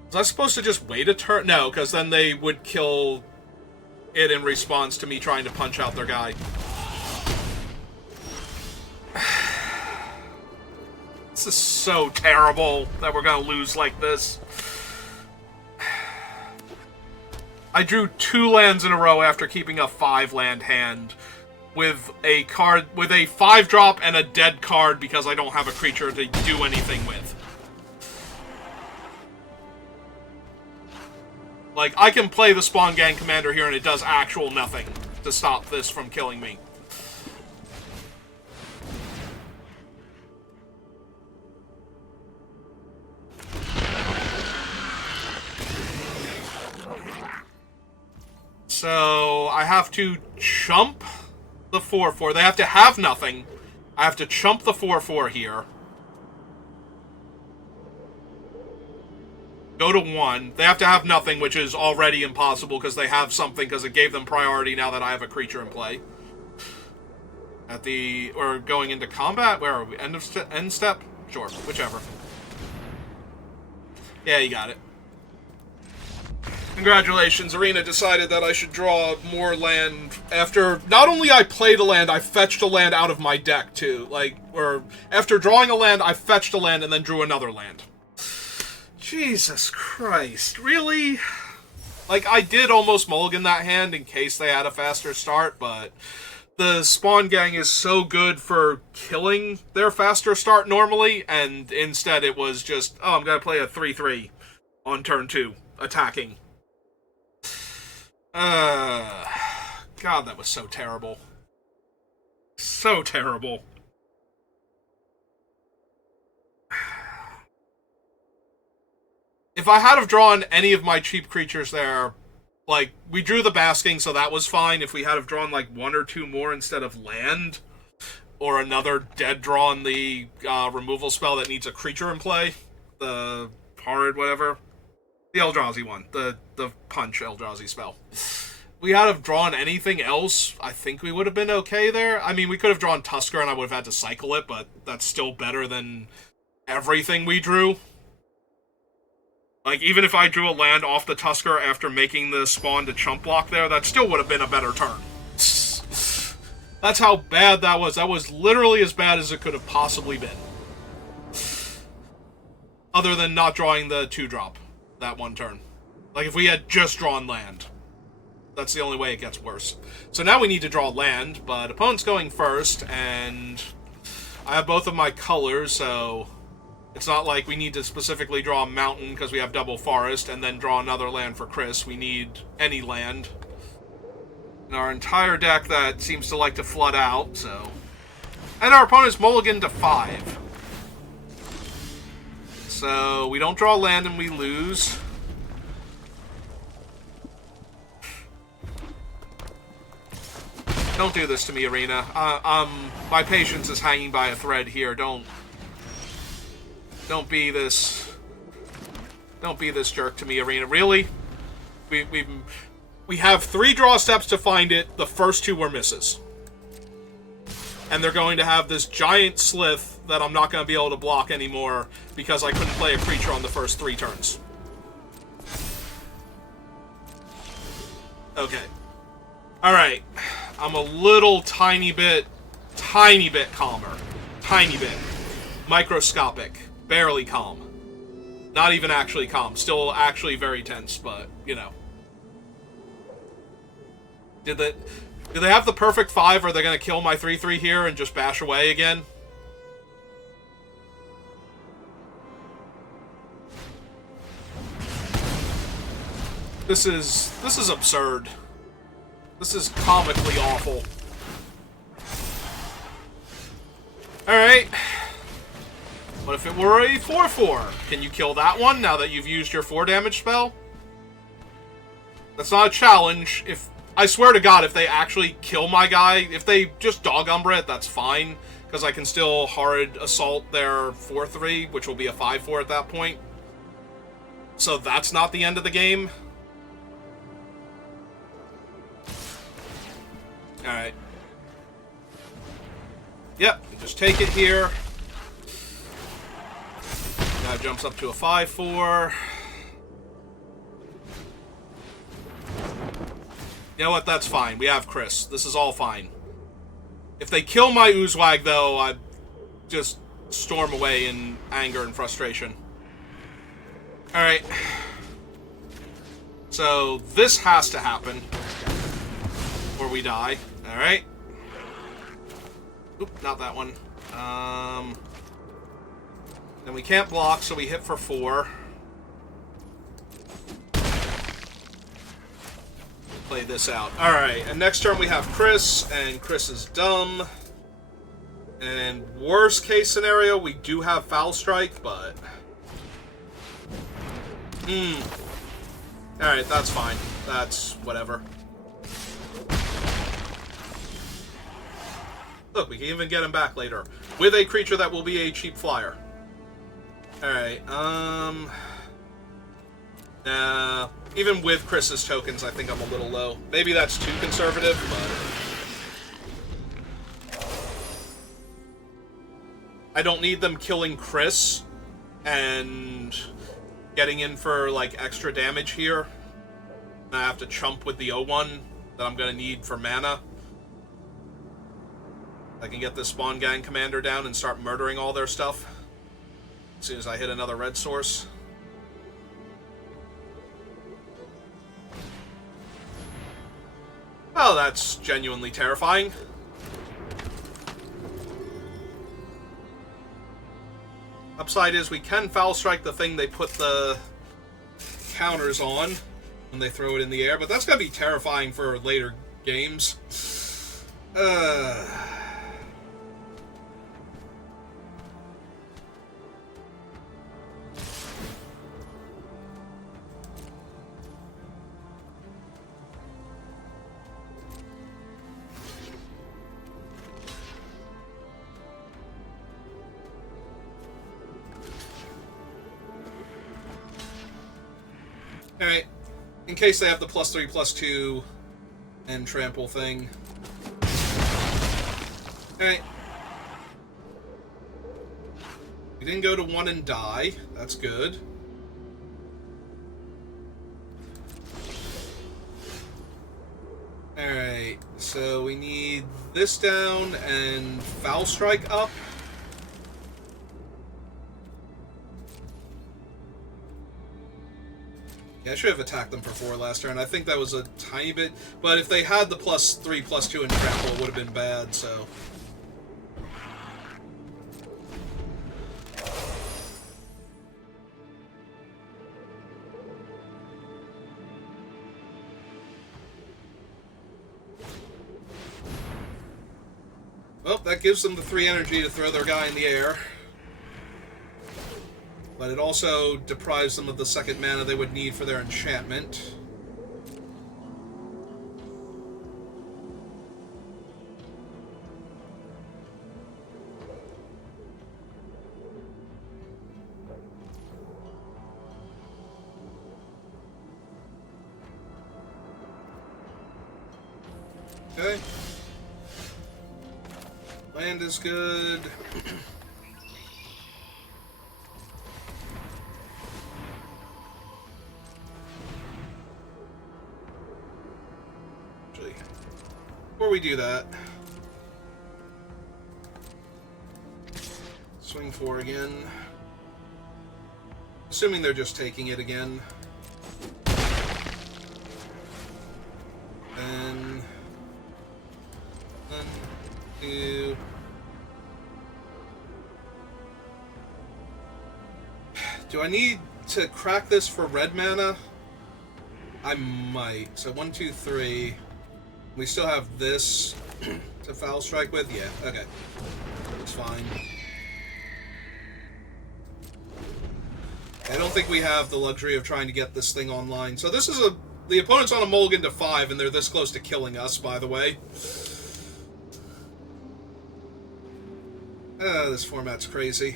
Was I supposed to just wait a turn? No, because then they would kill it in response to me trying to punch out their guy. This is so terrible that we're going to lose like this. I drew 2 lands in a row after keeping a 5-land hand with a card, with a 5-drop and a dead card because I don't have a creature to do anything with. Like, I can play the Spawn Gang Commander here and it does actual nothing to stop this from killing me. So I have to chump the 4/4. They have to have nothing. I have to chump the 4/4 here. Go to 1. They have to have nothing, which is already impossible because they have something because it gave them priority now that I have a creature in play. Or going into combat? Where are we? End step? Sure, whichever. Yeah, you got it. Congratulations, Arena decided that I should draw more land after... Not only I played a land, I fetched a land out of my deck, too. Or after drawing a land, I fetched a land and then drew another land. Jesus Christ, really? I did almost mulligan that hand in case they had a faster start, but the Spawn Gang is so good for killing their faster start normally, and instead it was just, oh, I'm going to play a 3/3 on turn 2, attacking. God, that was so terrible. So terrible. If I had have drawn any of my cheap creatures there, we drew the Basking, so that was fine. If we had have drawn, 1 or 2 more instead of land, or another dead draw on the removal spell that needs a creature in play, the Horrid whatever, the Eldrazi one, the punch Eldrazi spell. We had have drawn anything else, I think we would have been okay there. I mean, we could have drawn Tusker and I would have had to cycle it, but that's still better than everything we drew. Even if I drew a land off the Tusker after making the spawn to chump block there, that still would have been a better turn. That's how bad that was. That was literally as bad as it could have possibly been. Other than not drawing the 2-drop that one turn. If we had just drawn land. That's the only way it gets worse. So now we need to draw land, but opponent's going first, and I have both of my colors, so... It's not like we need to specifically draw a mountain because we have double forest and then draw another land for Chris. We need any land. In our entire deck that seems to like to flood out, so... And our opponent's mulligan to 5. So we don't draw land and we lose. Don't do this to me, Arena. My patience is hanging by a thread here. Don't be this jerk to me, Arena. Really? We have 3 draw steps to find it. The first 2 were misses. And they're going to have this giant slith that I'm not going to be able to block anymore because I couldn't play a creature on the first 3 turns. Okay. Alright. I'm a little tiny bit calmer. Tiny bit. Microscopic. Barely calm. Not even actually calm. Still actually very tense, but, you know. Do they have the perfect 5, or are they going to kill my 3/3 here and just bash away again? This is absurd. This is comically awful. Alright. What if it were a 4/4? Can you kill that one now that you've used your 4 damage spell? That's not a challenge. I swear to God, if they actually kill my guy, if they just Dog Umbra it, that's fine. Because I can still Horrid Assault their 4/3, which will be a 5/4 at that point. So that's not the end of the game. Alright. Yep, just take it here. Now it jumps up to a 5/4. You know what? That's fine. We have Chris. This is all fine. If they kill my Oozwag, though, I just storm away in anger and frustration. Alright. So, this has to happen. Or we die. Alright. Oop, not that one. Then we can't block, so we hit for 4. Play this out. Alright, and next turn we have Chris, and Chris is dumb. And worst case scenario, we do have Foul Strike, but... Alright, that's fine. That's whatever. Look, we can even get him back later. With a creature that will be a cheap flyer. Alright, even with Chris's tokens, I think I'm a little low. Maybe that's too conservative, but... I don't need them killing Chris and getting in for, like, extra damage here. I have to chump with the O1 that I'm going to need for mana. I can get this Spawn Gang commander down and start murdering all their stuff as soon as I hit another red source. Oh, that's genuinely terrifying. Upside is we can foul strike the thing they put the counters on when they throw it in the air, but that's going to be terrifying for later games. Alright, in case they have the +3/+2 and trample thing. Alright. We didn't go to 1 and die. That's good. Alright, so we need this down and Foul Strike up. Yeah, I should have attacked them for 4 last turn. I think that was a tiny bit... But if they had the +3/+2 and trample, it would have been bad, so... Well, that gives them the 3 energy to throw their guy in the air. But it also deprives them of the 2nd mana they would need for their enchantment. Okay. Land is good. Before we do that, swing 4 again. Assuming they're just taking it again. Then 1, 2. Do I need to crack this for red mana? I might. So 1, 2, 3. We still have this to Foul Strike with? Yeah, okay. It's fine. I don't think we have the luxury of trying to get this thing online. So this is the opponent's on a mulligan to 5, and they're this close to killing us, by the way. This format's crazy.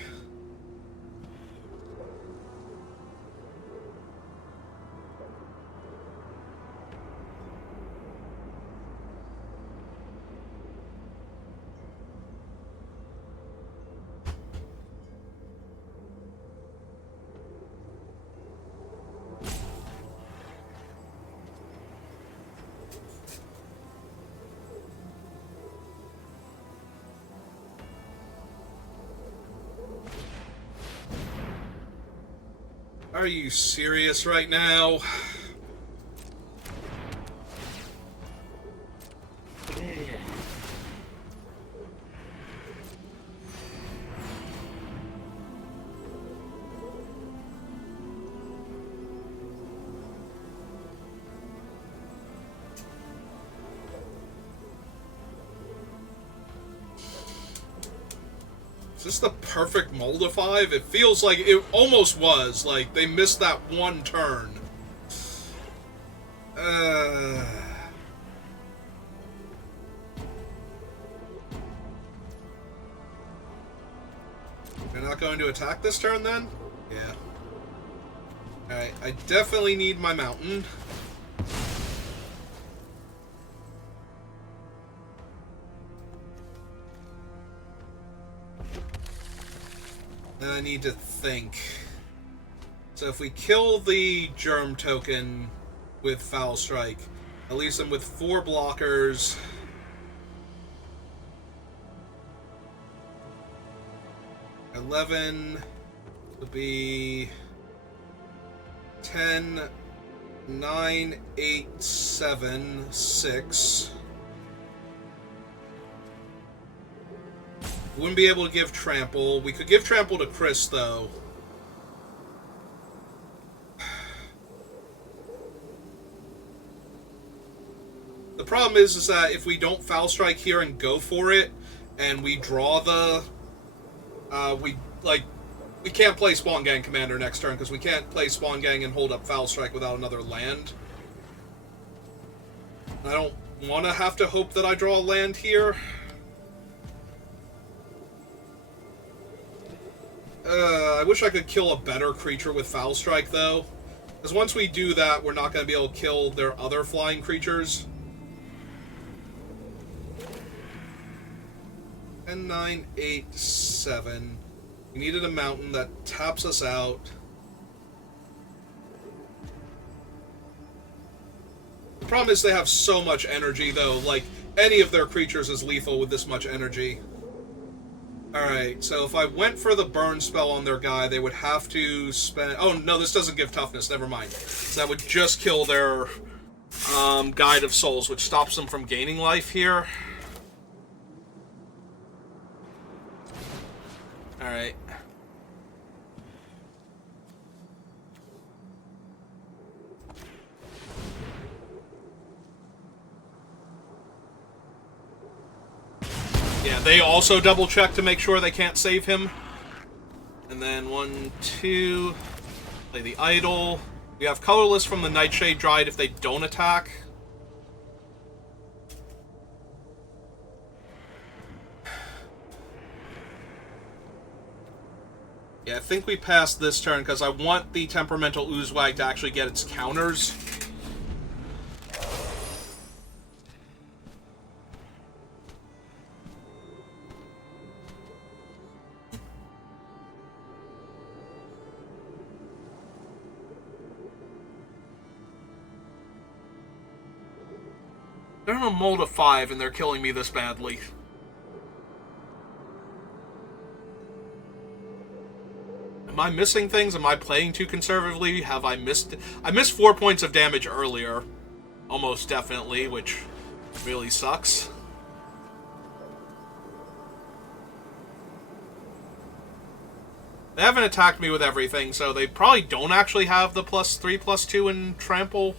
Are you serious right now? Is this the perfect mold of 5? It feels like it almost was. Like, they missed that one turn. going to attack this turn then? Yeah. Alright, I definitely need my mountain. Then I need to think. So if we kill the germ token with Foul Strike, at least I'm with 4 blockers. $11 would be 10, 9, 8, 7, 6. Wouldn't be able to give Trample. We could give Trample to Chris, though. The problem is that if we don't Foul Strike here and go for it, and we draw the... we can't play Spawn Gang Commander next turn, because we can't play Spawn Gang and hold up Foul Strike without another land. I don't want to have to hope that I draw a land here. I wish I could kill a better creature with Foul Strike, though. Because once we do that, we're not going to be able to kill their other flying creatures. 10, 9, 8, 7. We needed a mountain that taps us out. The problem is they have so much energy, though. Like, any of their creatures is lethal with this much energy. Alright, so if I went for the burn spell on their guy, they would have to spend... Oh, no, this doesn't give toughness. Never mind. So that would just kill their Guide of Souls, which stops them from gaining life here. Alright. Yeah, they also double check to make sure they can't save him. And then 1, 2, play the Idol. We have Colorless from the Nightshade Dryad if they don't attack. Yeah, I think we passed this turn because I want the Temperamental Oozewag to actually get its counters. They're in a mold of 5 and they're killing me this badly. Am I missing things? Am I playing too conservatively? Have I missed... I missed 4 points of damage earlier. Almost definitely, which really sucks. They haven't attacked me with everything, so they probably don't actually have the +3/+2 in Trample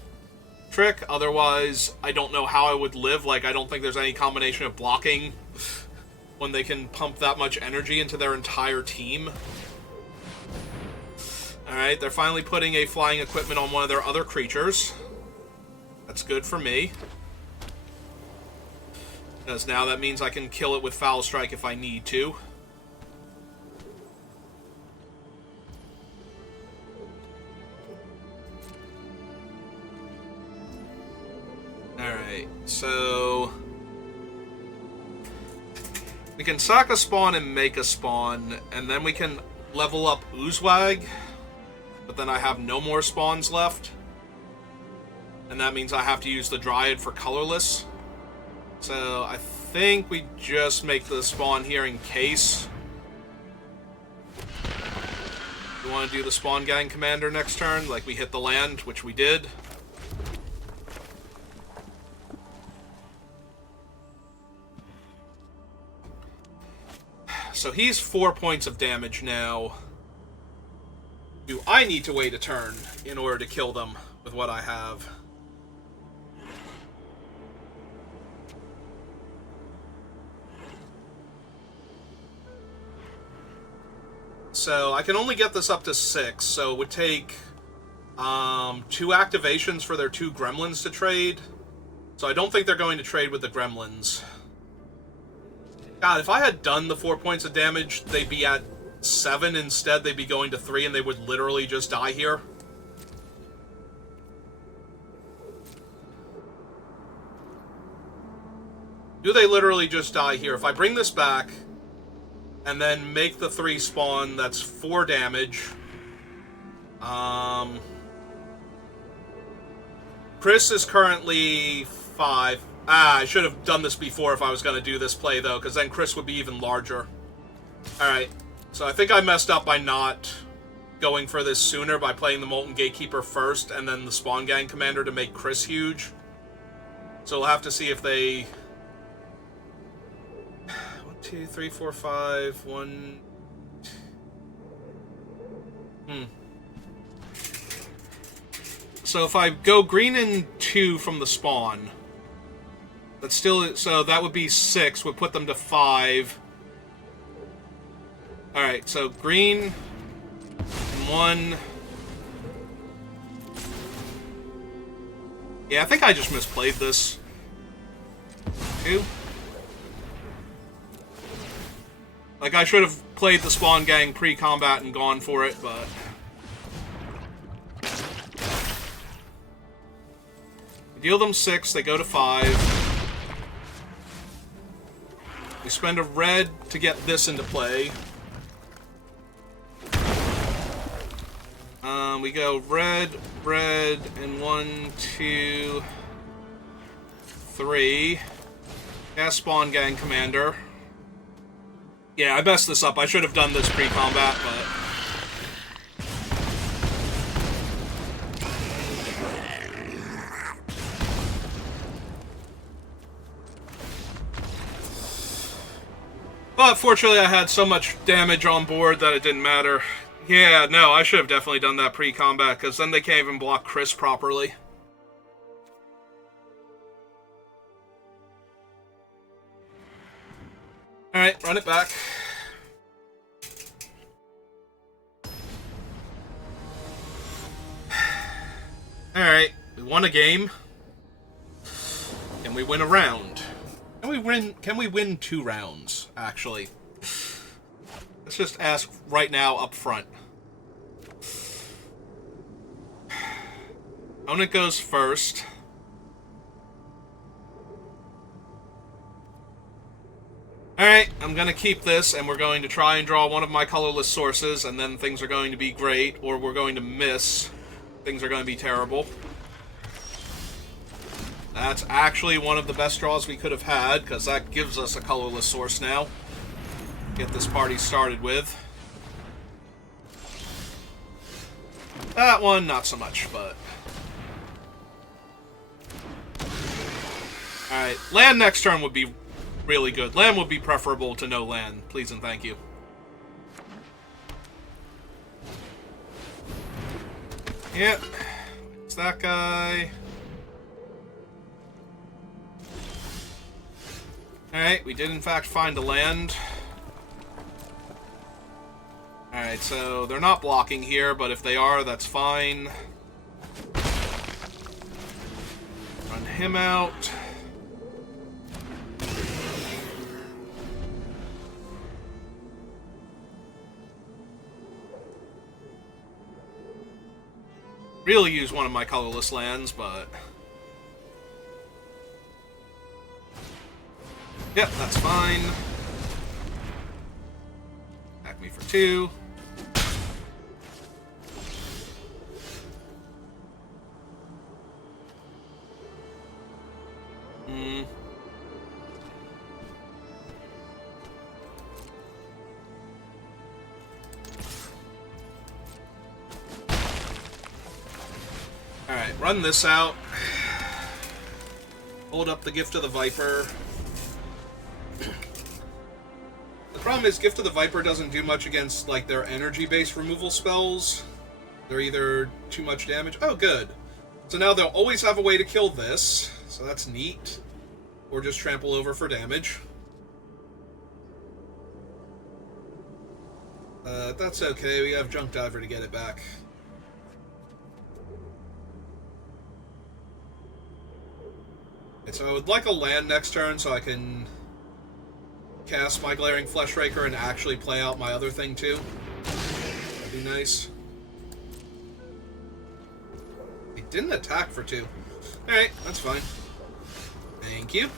trick. Otherwise, I don't know how I would live. Like, I don't think there's any combination of blocking when they can pump that much energy into their entire team. Alright, they're finally putting a flying equipment on one of their other creatures. That's good for me. Because now that means I can kill it with Foul Strike if I need to. Alright, so... we can sack a spawn and make a spawn, and then we can level up Oozewag. But then I have no more spawns left. And that means I have to use the Dryad for colorless. So I think we just make the spawn here in case. We want to do the Spawn Gang Commander next turn, like we hit the land, which we did. So he's 4 points of damage now. Do I need to wait a turn in order to kill them with what I have? So I can only get this up to 6, so it would take 2 activations for their 2 gremlins to trade. So I don't think they're going to trade with the gremlins. God, if I had done the 4 points of damage, they'd be at 7 instead, they'd be going to 3 and they would literally just die here. Do they literally just die here? If I bring this back and then make the 3 spawn, that's 4 damage. Chris is currently 5. I should have done this before if I was going to do this play, though, because then Chris would be even larger. Alright, so I think I messed up by not going for this sooner by playing the Molten Gatekeeper first and then the Spawn Gang Commander to make Chris huge. So we'll have to see if they... 1, 2, 3, 4, 5, 1... So if I go green and 2 from the spawn, that's still... So that would be 6, would put them to 5. Alright, so green and 1. Yeah, I think I just misplayed this. 2. Like, I should have played the Spawn Gang pre-combat and gone for it, but... Deal them 6, they go to 5. We spend a red to get this into play. We go red, red, and 1, 2, 3. Cast Spawn Gang Commander. Yeah, I messed this up. I should have done this pre-combat, but... But fortunately I had so much damage on board that it didn't matter. Yeah, no, I should have definitely done that pre-combat, because then they can't even block Chris properly. Alright, run it back. Alright, we won a game. Can we win a round? Can we win 2 rounds, actually? Let's just ask right now up front. Opponent goes first. Alright, I'm going to keep this, and we're going to try and draw one of my colorless sources, and then things are going to be great, or we're going to miss. Things are going to be terrible. That's actually one of the best draws we could have had, because that gives us a colorless source now. Get this party started with. That one, not so much, but... Alright, land next turn would be really good. Land would be preferable to no land, please and thank you. Yep. It's that guy. Alright, we did in fact find a land. Alright, so they're not blocking here, but if they are, that's fine. Run him out. Really use one of my colorless lands, but... Yep, that's fine. Attack me for 2. Alright, run this out. Hold up the Gift of the Viper. The problem is Gift of the Viper doesn't do much against, like, their energy-based removal spells. They're either too much damage... Oh, good. So now they'll always have a way to kill this, so that's neat. Or just trample over for damage. That's okay, we have Junk Diver to get it back. And so I would like a land next turn so I can cast my Glaring Fleshraker and actually play out my other thing too. That'd be nice. He didn't attack for 2. Alright, that's fine. Thank you.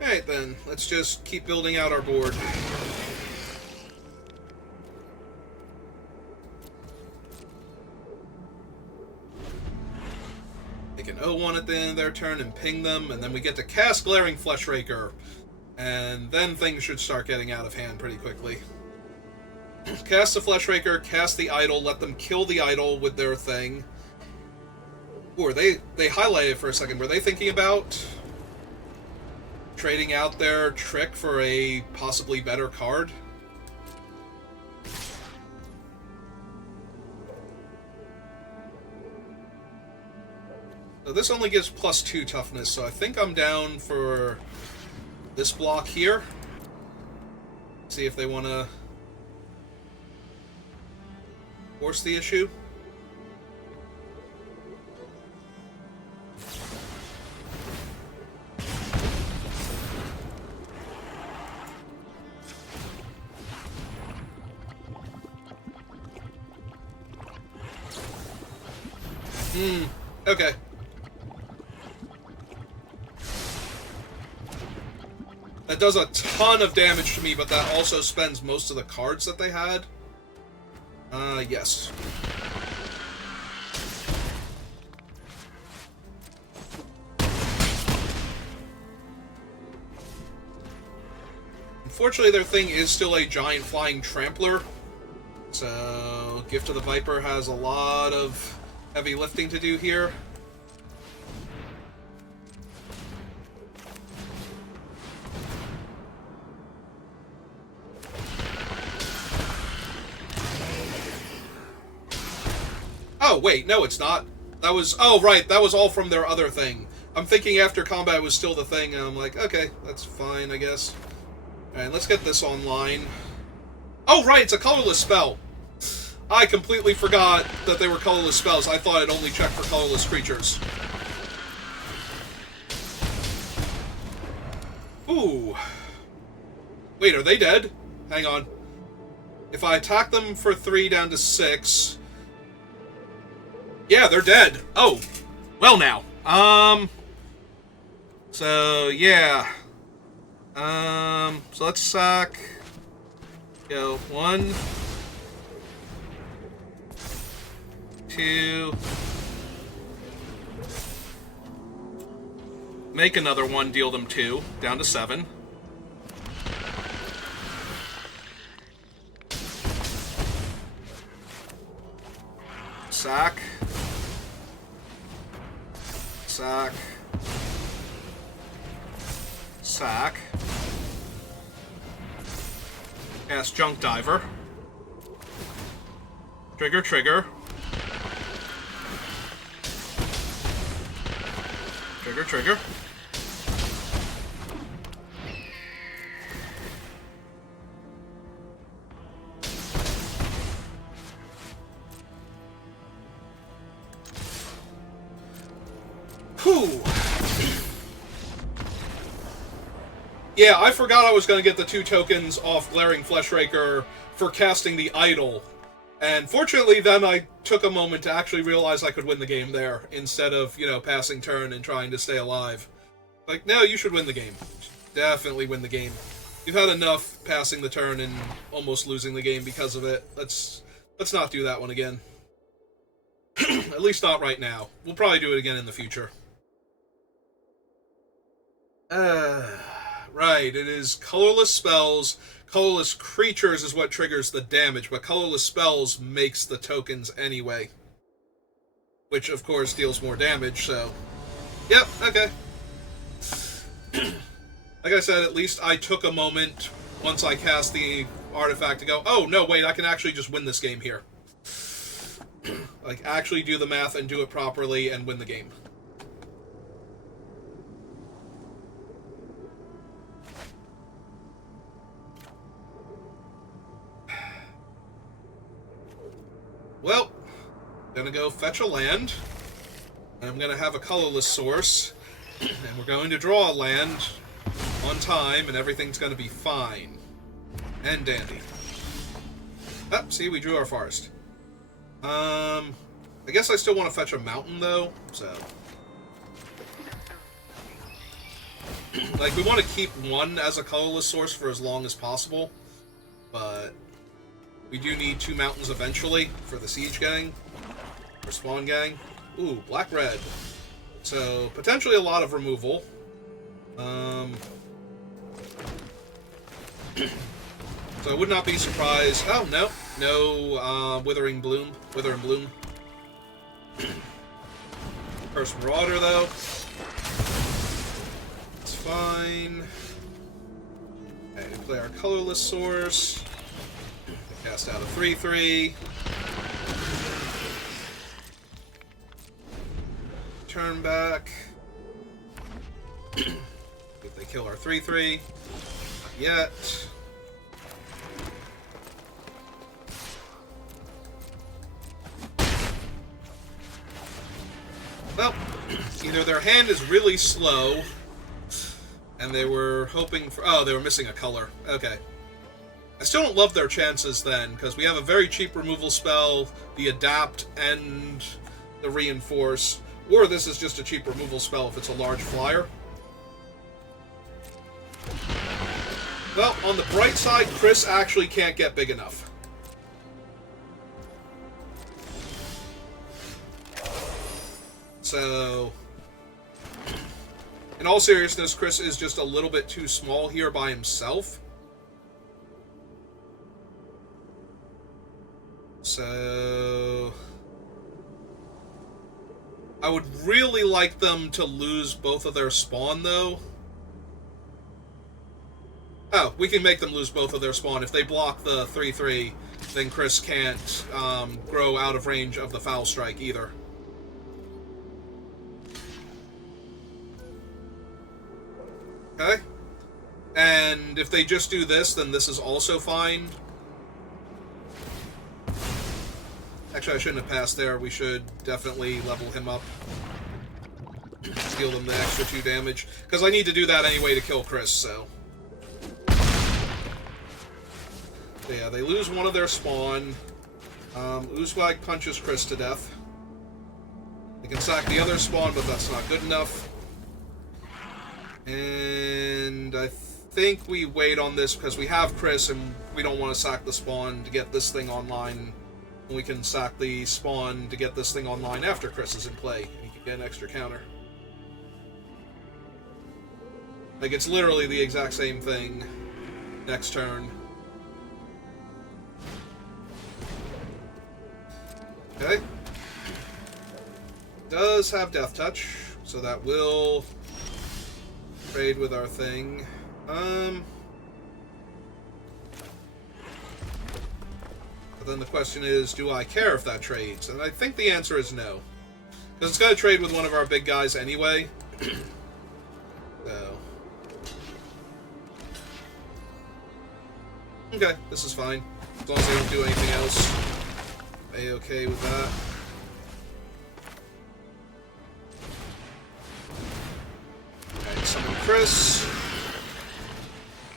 Alright then, let's just keep building out our board. They can O1 at the end of their turn and ping them, and then we get to cast Glaring Fleshraker. And then things should start getting out of hand pretty quickly. Cast the Fleshraker, cast the idol, let them kill the idol with their thing. Or they highlighted for a second. Were they thinking about trading out their trick for a possibly better card? So this only gives +2 toughness, so I think I'm down for this block here. See if they want to force the issue. Okay. That does a ton of damage to me, but that also spends most of the cards that they had. Yes. Unfortunately, their thing is still a giant flying trampler. So, Gift of the Viper has a lot of heavy lifting to do here. Oh, wait, no, it's not. That was... Oh, right, that was all from their other thing. I'm thinking after combat was still the thing, and I'm like, okay, that's fine, I guess. Alright, let's get this online. Oh, right, it's a colorless spell. I completely forgot that they were colorless spells. I thought it only checked for colorless creatures. Ooh. Wait, are they dead? Hang on. If I attack them for 3 down to 6... Yeah, they're dead. Oh. Well now. So, yeah. So let's sack... Go. 1... 2... Make another one, deal them 2. Down to 7. Sack. Sack. Sack. Cast Junk Diver. Trigger, trigger. Trigger, trigger. Whew. Yeah, I forgot I was going to get the 2 tokens off Glaring Fleshraker for casting the idol. And fortunately, then I took a moment to actually realize I could win the game there, instead of, you know, passing turn and trying to stay alive. Like, no, you should win the game. Definitely win the game. You've had enough passing the turn and almost losing the game because of it. Let's not do that one again. At least not right now. We'll probably do it again in the future. Right, it is colorless spells. Colorless creatures is what triggers the damage, but colorless spells makes the tokens anyway. Which, of course, deals more damage, so... Yep, okay. Like I said, at least I took a moment once I cast the artifact to go, oh, no, wait, I can actually just win this game here. Like, actually do the math and do it properly and win the game. Well, Gonna go fetch a land. And I'm gonna have a colorless source. And we're going to draw a land on time, and everything's gonna be fine. And dandy. Oh, see, we drew our forest. I guess I still want to fetch a mountain, though, so... like, we want to keep one as a colorless source for as long as possible, but we do need 2 mountains eventually for the siege gang, or spawn gang. Ooh, black-red. So, potentially a lot of removal. So I would not be surprised... oh, no. No, Withering Bloom. Wither and Bloom. First Marauder, though. It's fine. Okay, we play our colorless source. We cast out a 3/3. Turn back. If they kill our 3/3. Not yet. Well, either their hand is really slow, and they were hoping for... oh, they were missing a color. Okay. I still don't love their chances then, because we have a very cheap removal spell, the Adapt and the Reinforce, or this is just a cheap removal spell if it's a large flyer. Well, on the bright side, Chris actually can't get big enough. So, in all seriousness, Chris is just a little bit too small here by himself. So, I would really like them to lose both of their spawn, though. Oh, we can make them lose both of their spawn. If they block the 3/3, then Chris can't grow out of range of the Foul Strike either. Okay? And if they just do this, then this is also fine. Actually, I shouldn't have passed there. We should definitely level him up. Deal them the extra 2 damage. Because I need to do that anyway to kill Chris, so... yeah, they lose one of their spawn. Oozwag punches Chris to death. They can sack the other spawn, but that's not good enough. And I think we wait on this because we have Chris and we don't want to sack the spawn to get this thing online. And we can sack the spawn to get this thing online after Chris is in play. And he can get an extra counter. Like, it's literally the exact same thing next turn. Okay. Does have Death Touch, so that will trade with our thing. But then the question is, do I care if that trades? And I think the answer is no. Because it's going to trade with one of our big guys anyway. So. Okay, this is fine. As long as they don't do anything else. A-okay with that. Okay, summon Chris.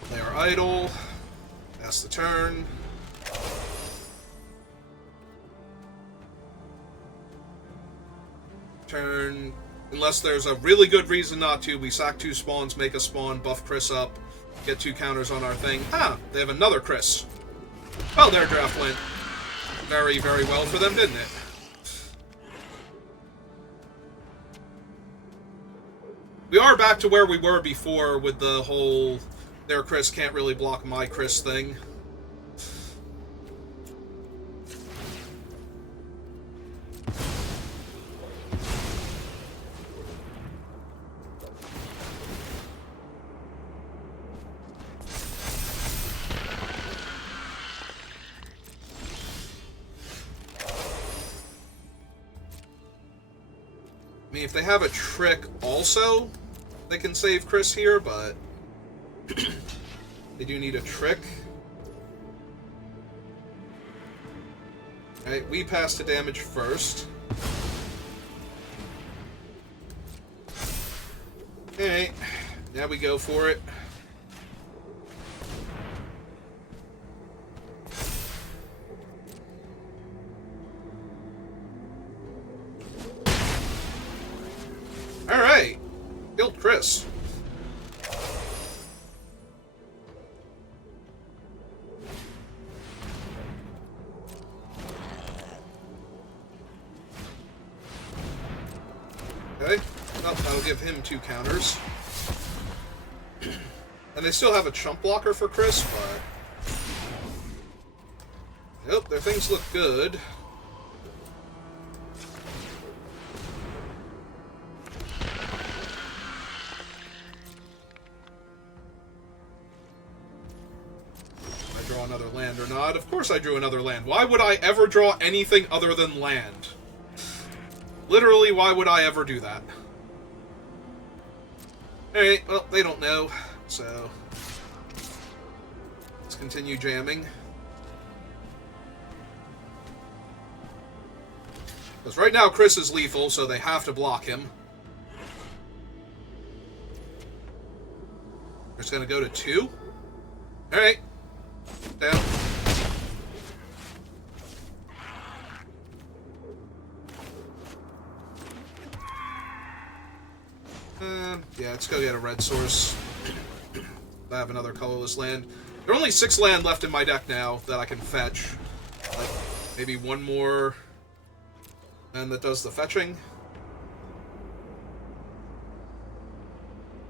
Play our idol. Pass the turn. Turn. Unless there's a really good reason not to, we sack 2 spawns, make a spawn, buff Chris up, get 2 counters on our thing. Ah, they have another Chris. Well, their draft went very, very well for them, didn't it? We are back to where we were before with the whole their Chris can't really block my Chris thing. I mean, if they have a trick also, they can save Chris here, but they do need a trick. Okay, Alright, we pass the damage first. Okay, now we go for it. Alright, killed Chris. Okay, well, that'll give him 2 counters. And they still have a chump blocker for Chris, but... Yep, their things look good. I draw another land or not? Of course I drew another land. Why would I ever draw anything other than land? Literally, why would I ever do that? Alright, well, they don't know, so... Let's continue jamming. Because right now Chris is lethal, so they have to block him. We're just gonna go to 2. Alright. Down. Yeah, let's go get a red source. I have another colorless land. There are only 6 land left in my deck now that I can fetch. Like, maybe one more land that does the fetching.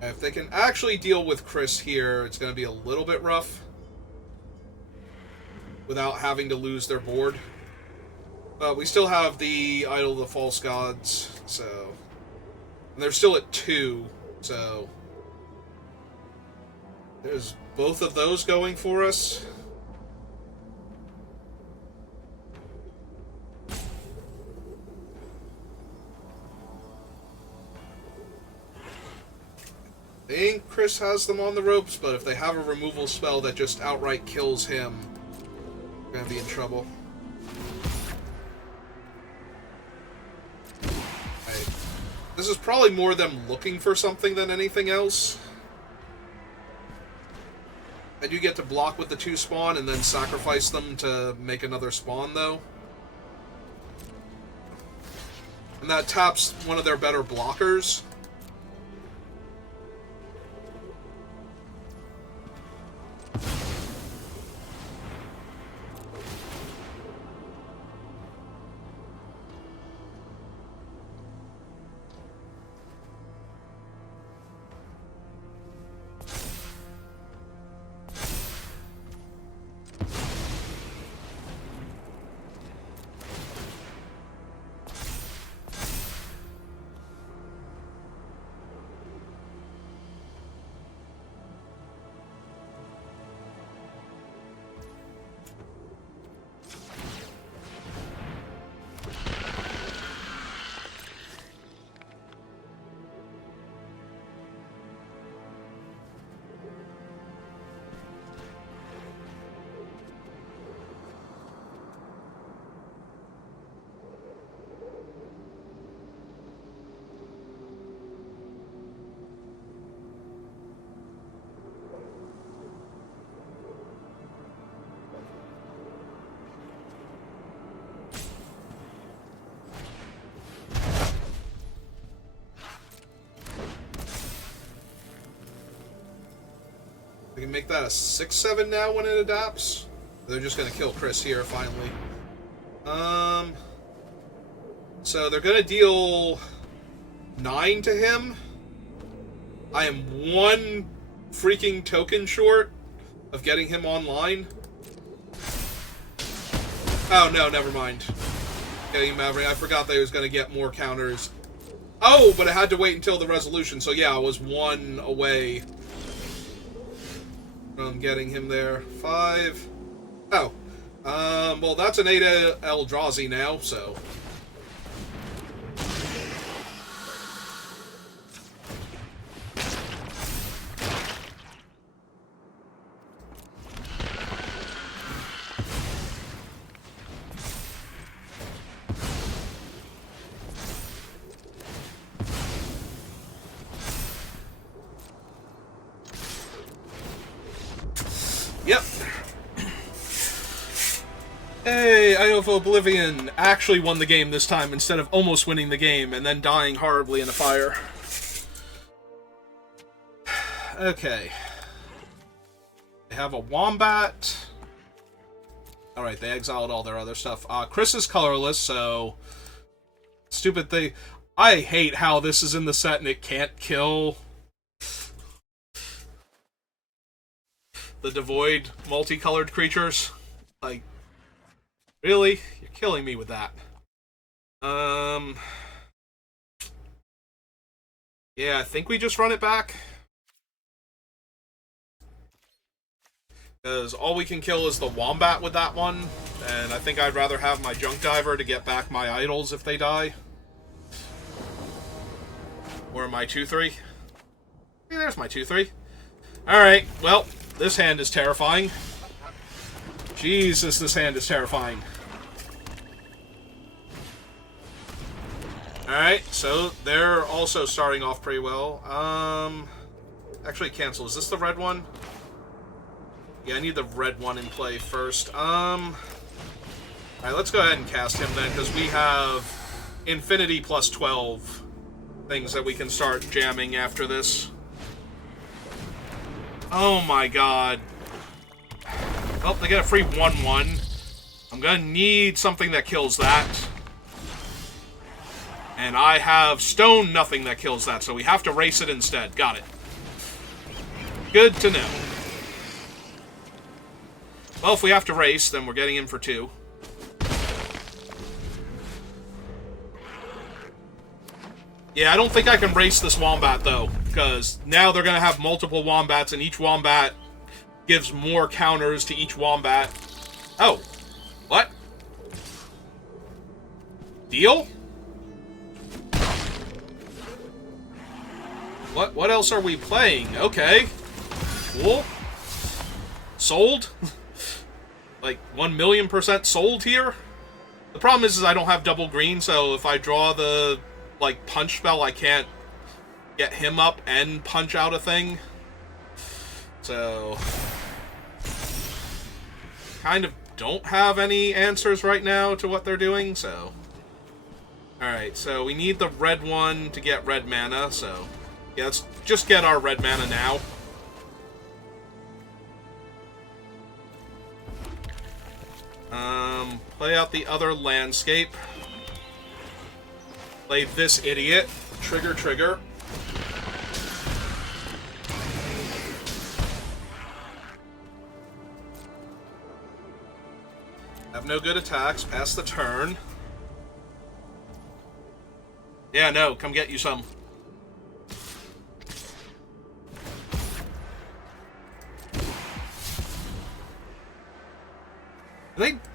If they can actually deal with Chris here, it's going to be a little bit rough. Without having to lose their board. But we still have the Idol of the False Gods, so... And they're still at 2, so... There's both of those going for us. I think Chris has them on the ropes, but if they have a removal spell that just outright kills him, we're gonna be in trouble. Right. This is probably more them looking for something than anything else. I do get to block with the 2 spawn and then sacrifice them to make another spawn, though. And that taps one of their better blockers. We can make that a 6/7 now when it adapts. They're just going to kill Chris here, finally. So they're going to deal 9 to him. I am 1 freaking token short of getting him online. Oh, no, never mind. Getting Maverick. I forgot that he was going to get more counters. Oh, but I had to wait until the resolution. So yeah, I was 1 away from getting him there. 5. Oh. Well, that's an 8 Eldrazi now, so... Hey, Eye of Oblivion actually won the game this time instead of almost winning the game and then dying horribly in a fire. Okay. They have a Wombat. Alright, they exiled all their other stuff. Chris is colorless, so... Stupid thing. I hate how this is in the set and it can't kill... the devoid multicolored creatures. Like... Really? You're killing me with that. Yeah, I think we just run it back. Because all we can kill is the Wombat with that one. And I think I'd rather have my Junk Diver to get back my idols if they die. Or my 2-3. Hey, there's my 2-3. Alright, well, this hand is terrifying. Jesus, this hand is terrifying. Alright, so they're also starting off pretty well. Actually, cancel. Is this the red one? Yeah, I need the red one in play first. Alright, let's go ahead and cast him then, because we have infinity plus 12 things that we can start jamming after this. Oh my god. Well, they get a free 1-1. I'm gonna need something that kills that. And I have stone nothing that kills that, so we have to race it instead. Got it. Good to know. Well, if we have to race, then we're getting in for 2. Yeah, I don't think I can race this Wombat, though, because now they're going to have multiple Wombats, and each Wombat gives more counters to each Wombat. Oh. What? Deal? What else are we playing? Okay. Cool. Sold? Like, 1,000,000% sold here? The problem is I don't have double green, so if I draw the, like, punch spell, I can't get him up and punch out a thing. So... kind of don't have any answers right now to what they're doing, so... Alright, so we need the red one to get red mana, so... yeah, let's just get our red mana now. Play out the other landscape. Play this idiot. Trigger, trigger. Have no good attacks. Pass the turn. Yeah, no, come get you some.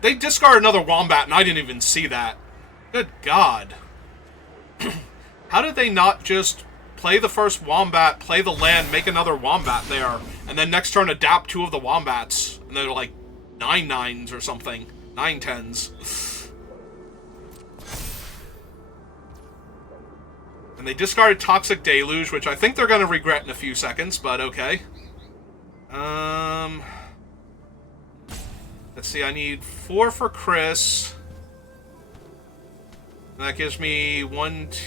They discard another Wombat, and I didn't even see that. Good God. How did they not just play the first Wombat, play the land, make another Wombat there, and then next turn adapt 2 of the Wombats? And they're like 9/9s or something. 9/10s. And they discarded Toxic Deluge, which I think they're going to regret in a few seconds, but okay. Let's see, I need 4 for Chris. And that gives me 1, 2...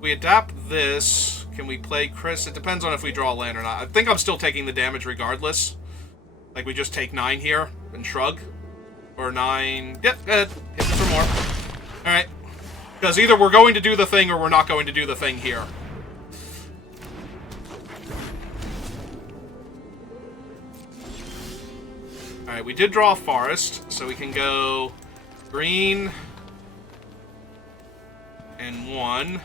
we adapt this. Can we play Chris? It depends on if we draw a land or not. I think I'm still taking the damage regardless. Like, we just take 9 here and shrug. Or 9... Yep, go ahead. Hit me for more. Alright. Because either we're going to do the thing or we're not going to do the thing here. Alright, we did draw a forest, so we can go green and 1.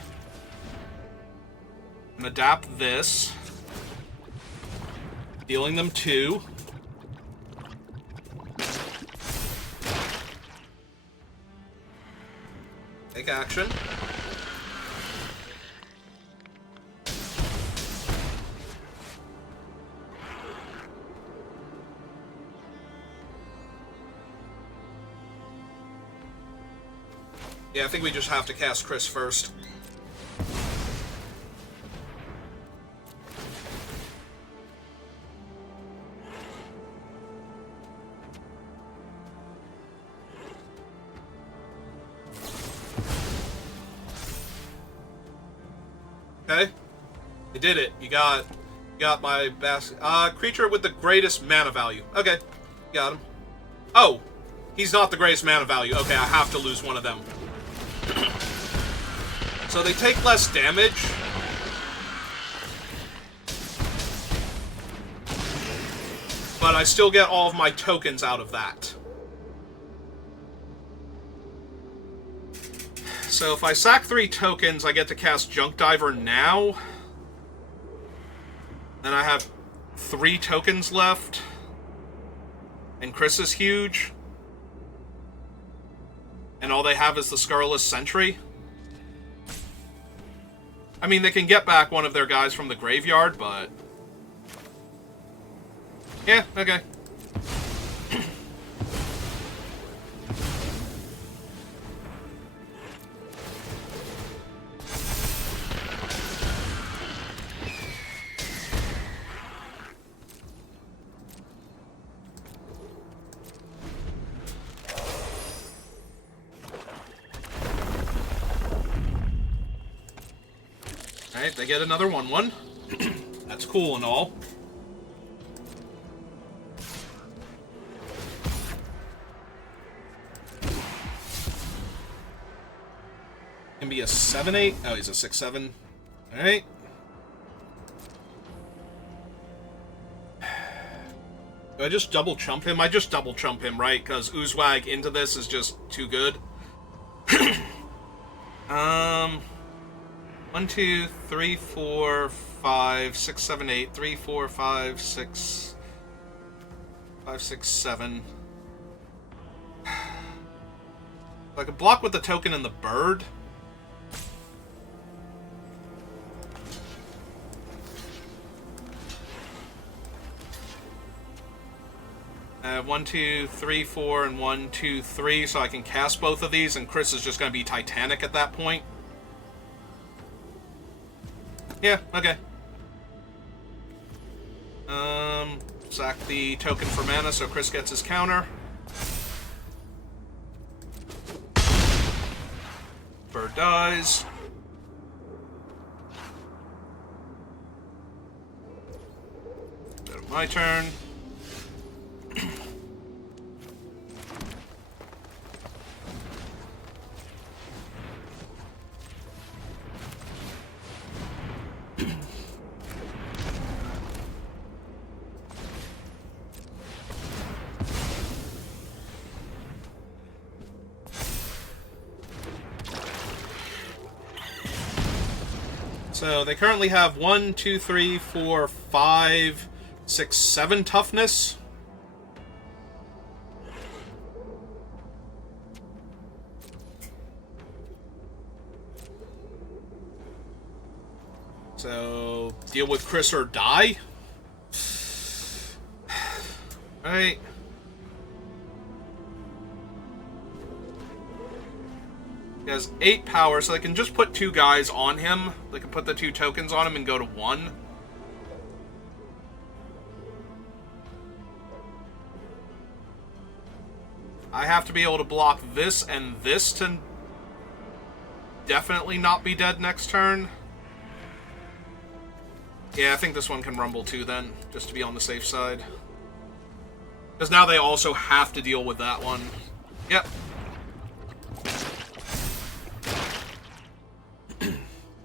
And adapt this. Dealing them 2. Take action. Yeah, I think we just have to cast Chris first. Okay. You did it. You got my best creature with the greatest mana value. Okay. Got him. Oh. He's not the greatest mana value. Okay, I have to lose one of them. So they take less damage. But I still get all of my tokens out of that. So if I sack 3 tokens, I get to cast Junk Diver now. Then I have 3 tokens left. And Chris is huge. And all they have is the Scurrilous Sentry. I mean, they can get back one of their guys from the graveyard, but... yeah, okay. Alright, they get another 1/1. That's cool and all. Can be a 7/8. Oh, he's a 6/7. Alright. Do I just double chump him? I just double chump him, right? Because Oozwag into this is just too good. 1, 2, 3, 4, 5, 6, 7, 8. 3, 4, 5, 6. 5, 6, 7. I could block with the token and the bird. I have 1, 2, 3, 4, and 1, 2, 3, so I can cast both of these, and Chris is just going to be Titanic at that point. Yeah, okay. Sack the token for mana, so Chris gets his counter. Bird dies. Go to my turn. So they currently have 1, 2, 3, 4, 5, 6, 7 toughness. So deal with Chris or die. Alright. He has 8 power, so they can just put 2 guys on him. They can put the 2 tokens on him and go to 1. I have to be able to block this and this to definitely not be dead next turn. Yeah, I think this one can rumble too then, just to be on the safe side. Because now they also have to deal with that one. Yep.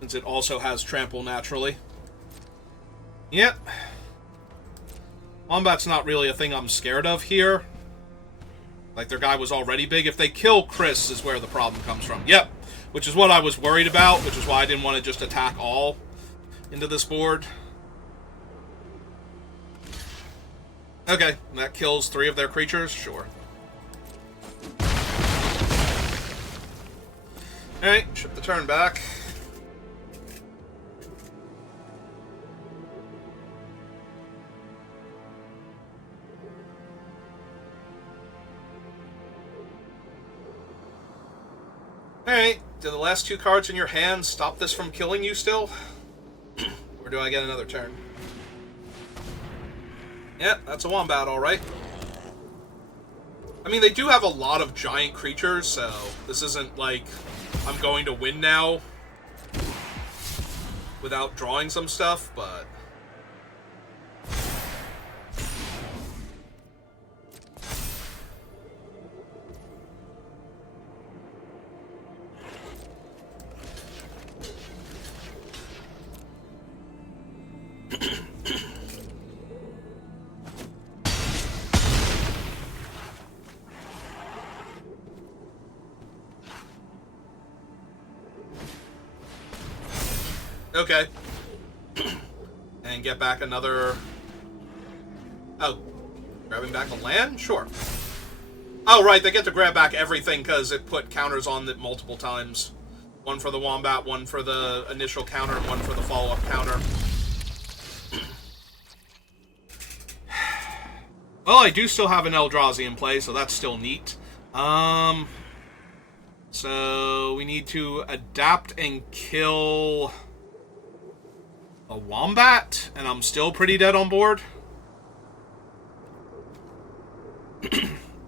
Since it also has trample naturally. Yep. Wombat's not really a thing I'm scared of here. Like, their guy was already big. If they kill Chris is where the problem comes from. Yep. Which is what I was worried about, which is why I didn't want to just attack all into this board. Okay, that kills 3 of their creatures? Sure. Alright, ship the turn back. Alright, do the last 2 cards in your hand stop this from killing you still? Or do I get another turn? Yeah, that's a wombat, alright. I mean, they do have a lot of giant creatures, so this isn't like I'm going to win now. without drawing some stuff, but... Okay. And get back another... Oh. Grabbing back a land? Sure. Oh, right, they get to grab back everything because it put counters on it multiple times. One for the Wombat, one for the initial counter, and one for the follow-up counter. Well, I do still have an Eldrazi in play, so that's still neat. So we need to adapt and kill a Wombat, and I'm still pretty dead on board.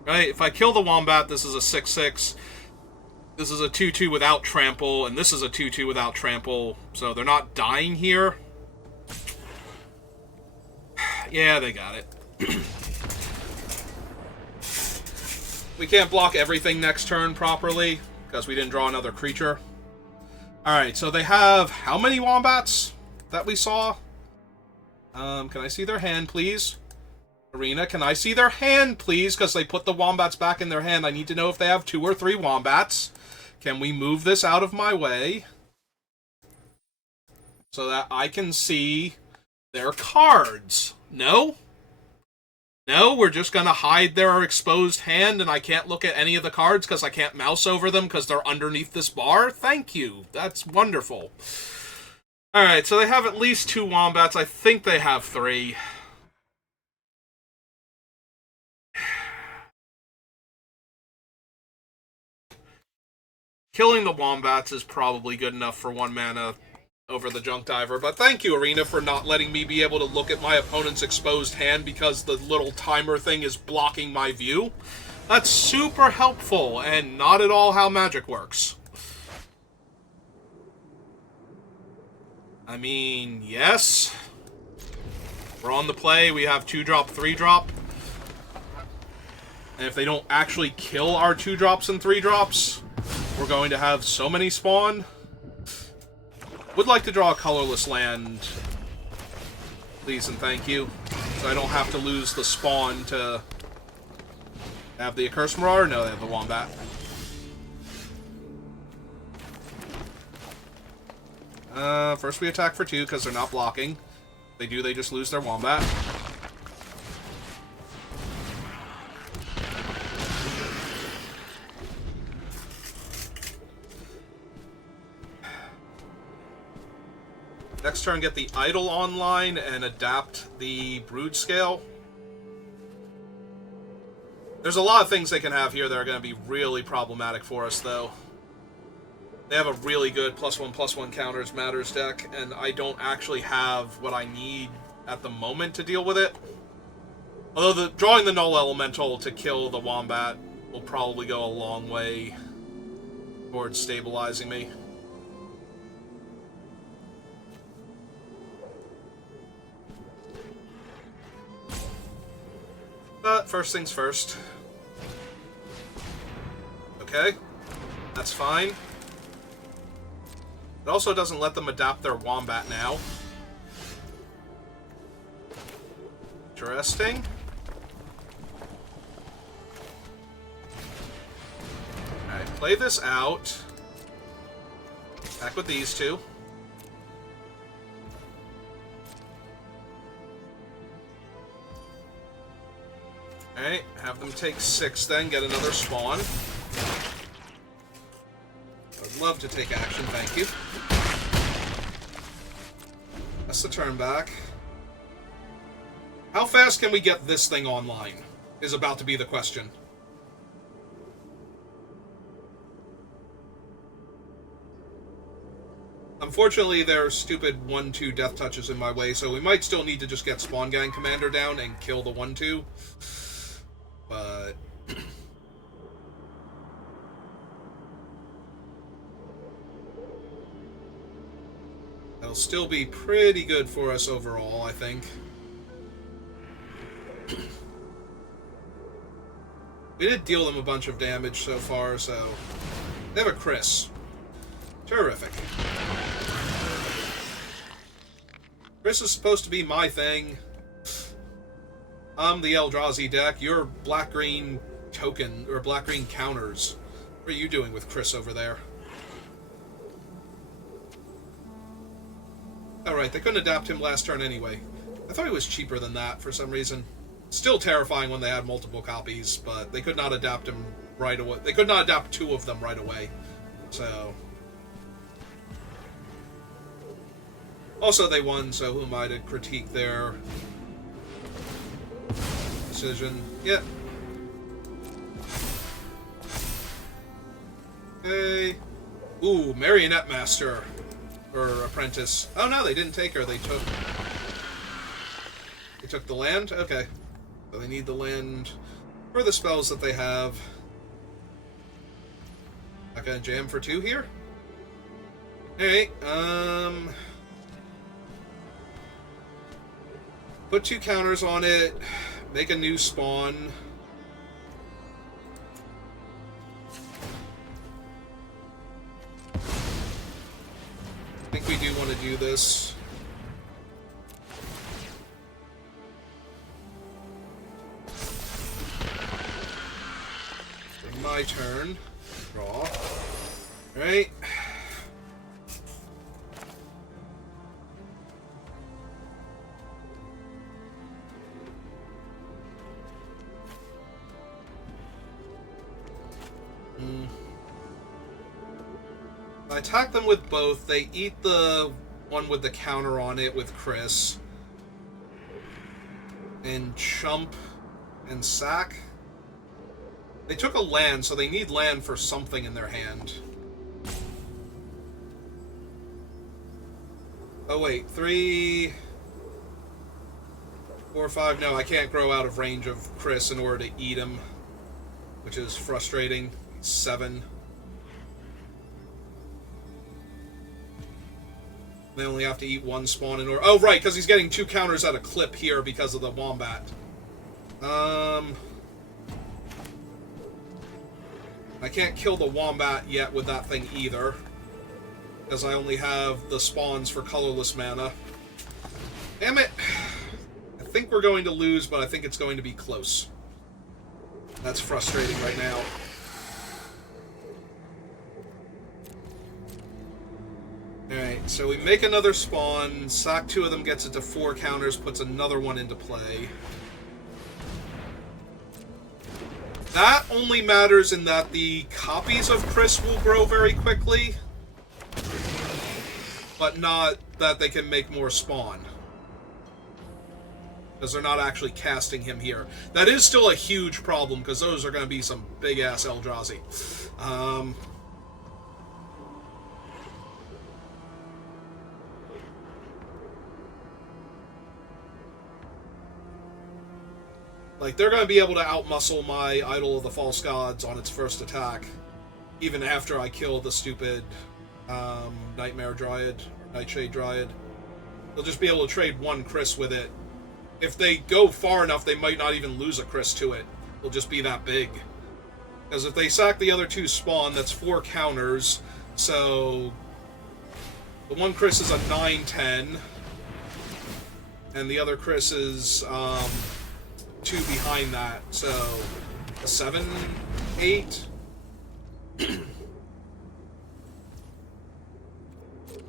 Right, if I kill the Wombat, this is a 6/6. This is a 2/2 without trample, and this is a 2/2 without trample, so they're not dying here. Yeah, they got it. We can't block everything next turn properly, because we didn't draw another creature. Alright, so they have how many Wombats that we saw? Can I see their hand, please? Arena, can I see their hand, please? Because they put the Wombats back in their hand. I need to know if they have 2 or 3 Wombats. Can we move this out of my way? So that I can see their cards. No? No, we're just going to hide their exposed hand and I can't look at any of the cards because I can't mouse over them because they're underneath this bar? Thank you. That's wonderful. Alright, so they have at least 2 Wombats. I think they have 3. Killing the Wombats is probably good enough for 1 mana over the Junk Diver, but thank you, Arena, for not letting me be able to look at my opponent's exposed hand because the little timer thing is blocking my view. That's super helpful, and not at all how Magic works. I mean, yes. We're on the play, we have 2-drop, 3-drop. And if they don't actually kill our 2-drops and 3-drops... we're going to have so many spawn. Would like to draw a colorless land. Please and thank you. So I don't have to lose the spawn to have the Accursed Marauder. No, they have the Wombat. First we attack for 2 because they're not blocking. If they do, they just lose their Wombat. Next turn, get the Idol online and adapt the Brood Scale. There's a lot of things they can have here that are going to be really problematic for us, though. They have a really good +1/+1 counters matters deck, and I don't actually have what I need at the moment to deal with it. Although drawing the Null Elemental to kill the Wombat will probably go a long way towards stabilizing me. But first things first. Okay, that's fine. It also doesn't let them adapt their Wombat now. Interesting. Alright, play this out. Back with these 2. Alright, have them take 6 then, get another spawn. I'd love to take action, thank you. That's the turn back. How fast can we get this thing online? Is about to be the question. Unfortunately, there are stupid 1/2 death touches in my way, so we might still need to just get Spawn Gang Commander down and kill the 1/2. But... They'll still be pretty good for us overall, I think. We did deal them a bunch of damage so far, so... They have a Chris. Terrific. Chris is supposed to be my thing. I'm the Eldrazi deck. You're black-green token, or black-green counters. What are you doing with Chris over there? Alright, they couldn't adapt him last turn anyway. I thought he was cheaper than that for some reason. Still terrifying when they had multiple copies, but they could not adapt him right away. They could not adapt 2 of them right away. So... Also, they won, so who am I to critique their decision? Yeah. Hey. Ooh, Marionette Master. Or Apprentice. Oh no, they didn't take her. They took the land? Okay. So they need the land for the spells that they have. Not gonna jam for 2 here? Alright, put 2 counters on it, make a new spawn. I think we do want to do this. My turn. Draw. Alright. I attack them with both. They eat the one with the counter on it with Chris. And chump and sack. They took a land, so they need land for something in their hand. Oh wait, 3... 4, 5... No, I can't grow out of range of Chris in order to eat him. Which is frustrating. 7. They only have to eat 1 spawn in order... Oh, right, because he's getting 2 counters at a clip here because of the Wombat. I can't kill the Wombat yet with that thing either. Because I only have the spawns for colorless mana. Damn it! I think we're going to lose, but I think it's going to be close. That's frustrating right now. Alright, so we make another spawn, sack 2 of them, gets it to 4 counters, puts another one into play. That only matters in that the copies of Chris will grow very quickly, but not that they can make more spawn. Because they're not actually casting him here. That is still a huge problem, because those are going to be some big-ass Eldrazi. Like, they're going to be able to outmuscle my Idol of the False Gods on its first attack, even after I kill the stupid Nightmare Dryad, or Nightshade Dryad. They'll just be able to trade 1 Chris with it. If they go far enough, they might not even lose a Chris to it. It'll just be that big. Because if they sack the other 2 spawn, that's 4 counters, so... The 1 Chris is a 9-10, and the other Chris is, 2 behind that, so a 7-8.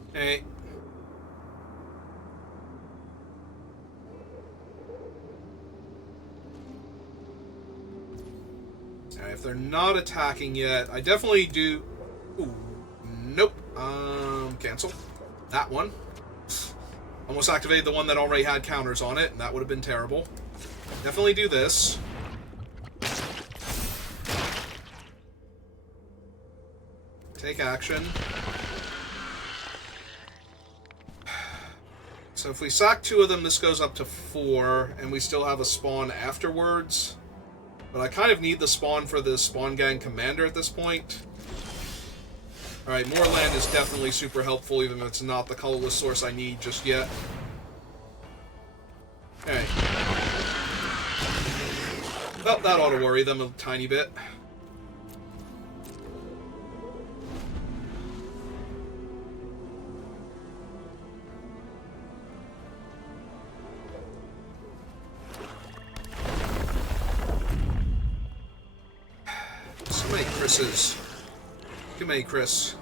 Okay. Alright, if they're not attacking yet, I definitely do... Ooh, nope. Cancel. That one. Almost activated the one that already had counters on it, and that would have been terrible. Definitely do this. Take action. So if we sack 2 of them, this goes up to 4, and we still have a spawn afterwards. But I kind of need the spawn for the Spawn Gang Commander at this point. Alright, more land is definitely super helpful, even if it's not the colorless source I need just yet. Okay. Well, that ought to worry them a tiny bit. So many Chris's. Too many Chris.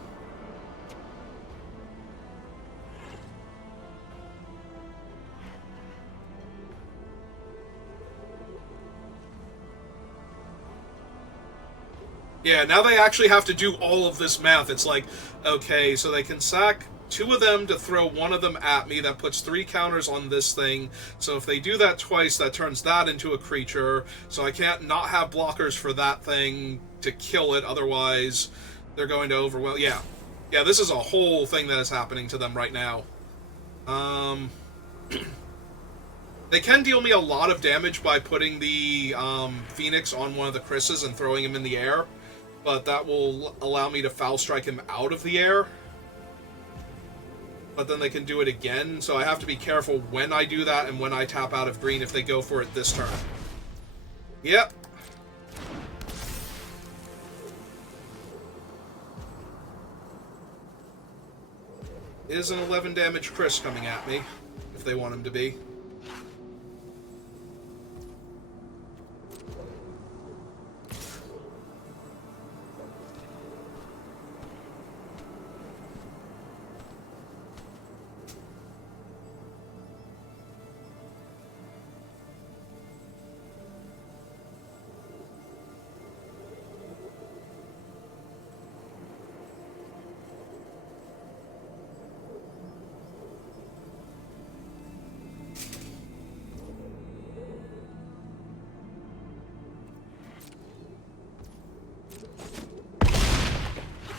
Yeah, now they actually have to do all of this math. It's like, okay, so they can sack 2 of them to throw 1 of them at me. That puts 3 counters on this thing. So if they do that twice, that turns that into a creature. So I can't not have blockers for that thing to kill it. Otherwise, they're going to overwhelm. Yeah. Yeah, this is a whole thing that is happening to them right now. They can deal me a lot of damage by putting the Phoenix on one of the Chris's and throwing him in the air. But that will allow me to foul strike him out of the air. But then they can do it again, so I have to be careful when I do that and when I tap out of green if they go for it this turn. Yep. Is an 11 damage Chris coming at me, if they want him to be.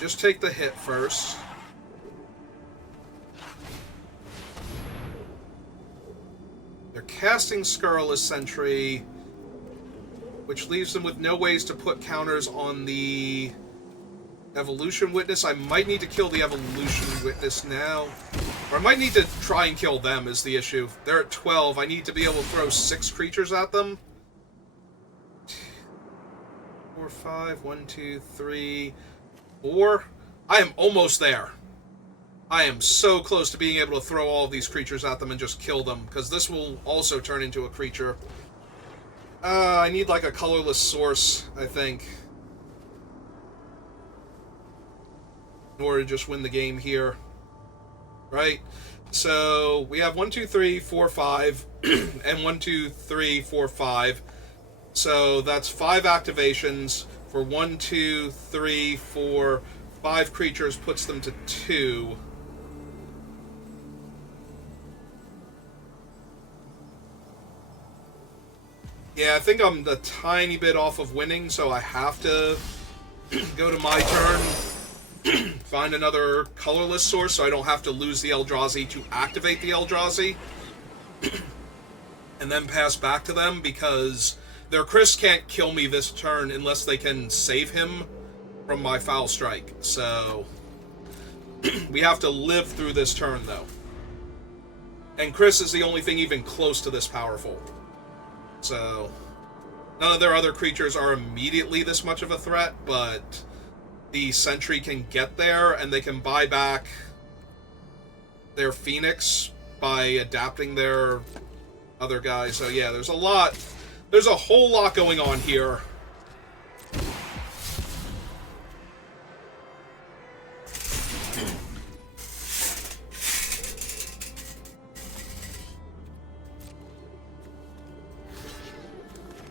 Just take the hit first. They're casting Scurrilous Sentry, which leaves them with no ways to put counters on the Evolution Witness. I might need to kill the Evolution Witness now. Or I might need to try and kill them is the issue. They're at 12. I need to be able to throw 6 creatures at them. 4, 5, 1, 2, 3... 4. I am almost there. I am so close to being able to throw all of these creatures at them and just kill them, because this will also turn into a creature. I need like a colorless source, I think, in order to just win the game here. Right? So we have 1, 2, 3, 4, 5, and 1, 2, 3, 4, 5. So that's 5 activations. For 1, 2, 3, 4, 5 creatures puts them to 2. Yeah, I think I'm a tiny bit off of winning, so I have to go to my turn, find another colorless source so I don't have to lose the Eldrazi to activate the Eldrazi, and then pass back to them, because their Chris can't kill me this turn unless they can save him from my foul strike. So we have to live through this turn, though. And Chris is the only thing even close to this powerful. So none of their other creatures are immediately this much of a threat, but the Sentry can get there, and they can buy back their Phoenix by adapting their other guy. So yeah, there's a whole lot going on here.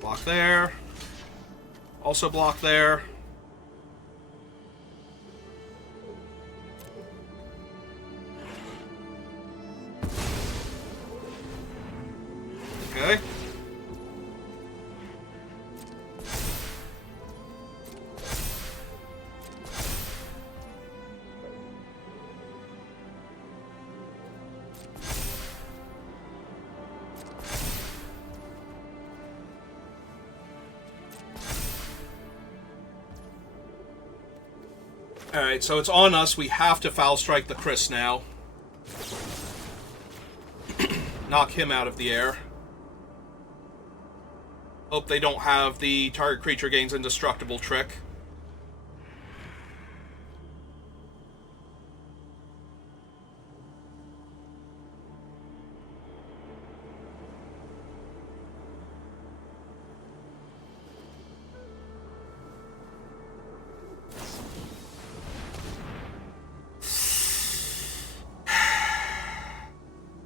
Block there. Also block there. Okay. Alright, so it's on us. We have to foul strike the Chris now. Knock him out of the air. Hope they don't have the target creature gains indestructible trick.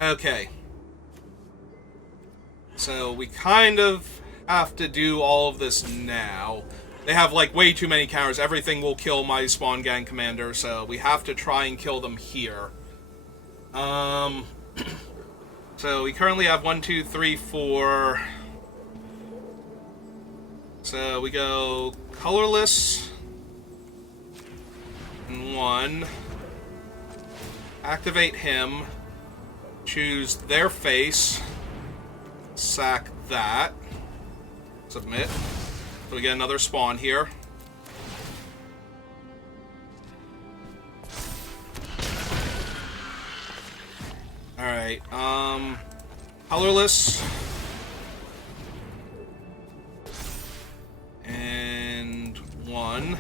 Okay. So we kind of have to do all of this now. They have, like, way too many counters. Everything will kill my spawn gang commander, so we have to try and kill them here. So we currently have 1, 2, 3, 4. So we go colorless. And 1. Activate him. Choose their face. Sack that. Submit. So we get another spawn here. Alright, colorless. And 1.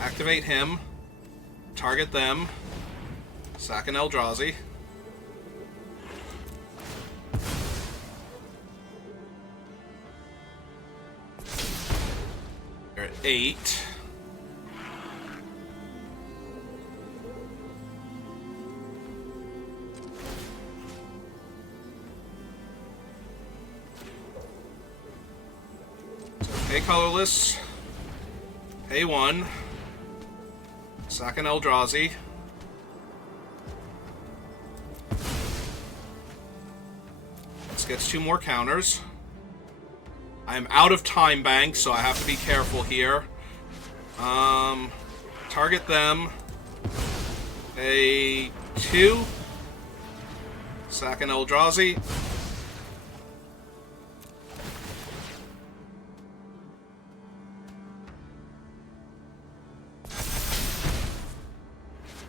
Activate him. Target them. Sack an Eldrazi. They're at 8. Pay colorless. Pay 1. Sack an Eldrazi. This gets 2 more counters. I'm out of time bank, so I have to be careful here. Target them. Pay 2. Sack an Eldrazi.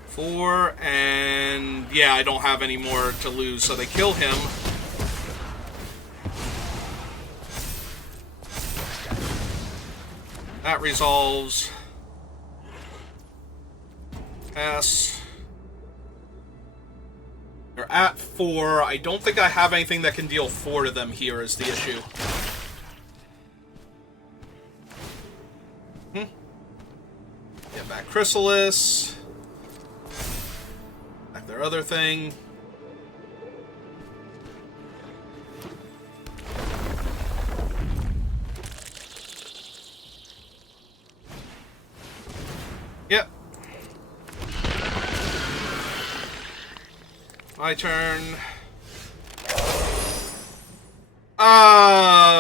Four, and yeah, I don't have any more to lose, so they kill him. That resolves. Pass. They're at 4. I don't think I have anything that can deal 4 to them here is the issue. Get back Chrysalis. Back their other thing. Yep. My turn.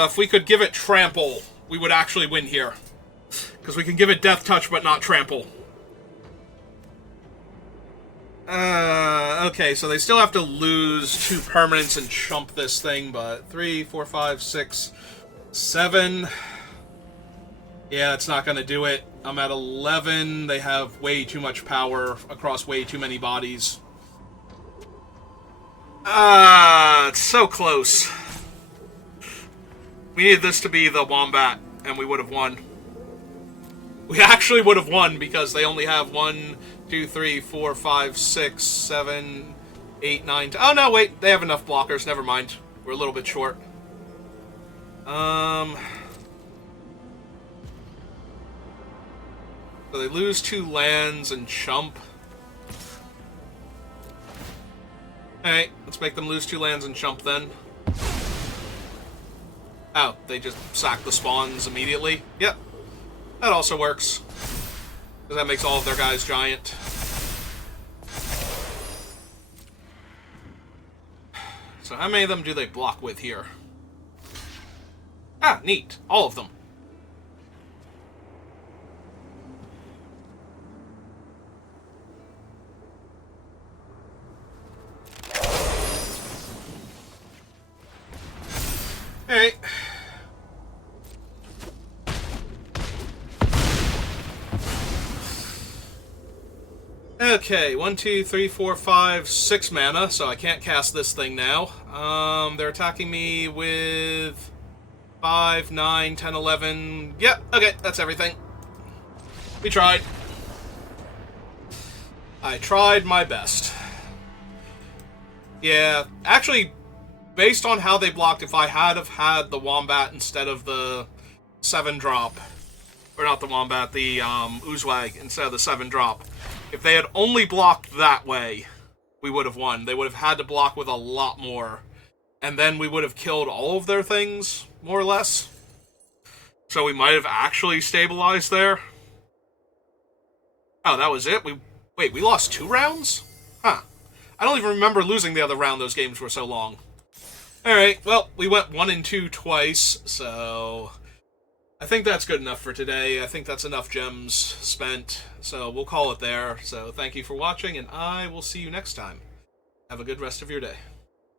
If we could give it Trample, we would actually win here. Because we can give it Death Touch, but not Trample. Okay, so they still have to lose 2 permanents and chump this thing, but 3, 4, 5, 6, 7... Yeah, it's not going to do it. I'm at 11. They have way too much power across way too many bodies. It's so close. We needed this to be the Wombat, and we would have won. We actually would have won because they only have 1, 2, 3, 4, 5, 6, 7, 8, 9... Oh, no, wait. They have enough blockers. Never mind. We're a little bit short. So they lose 2 lands and chump. Alright, let's make them lose 2 lands and chump then. Oh, they just sack the spawns immediately? Yep. That also works. Because that makes all of their guys giant. So how many of them do they block with here? Ah, neat. All of them. Alright. Okay, 1, 2, 3, 4, 5, 6 mana, so I can't cast this thing now. They're attacking me with 5, 9, 10, 11. Yep, okay, that's everything. We tried. I tried my best. Yeah, actually, based on how they blocked, if I had have had the Wombat instead of the 7-drop, or not the Wombat, the Oozwag instead of the 7-drop, if they had only blocked that way, we would have won. They would have had to block with a lot more, and then we would have killed all of their things, more or less. So we might have actually stabilized there. Oh, that was it? Wait, we lost 2 rounds? Huh. I don't even remember losing the other round, those games were so long. Alright, well, we went 1 and 2 twice, so I think that's good enough for today. I think that's enough gems spent, so we'll call it there. So thank you for watching, and I will see you next time. Have a good rest of your day.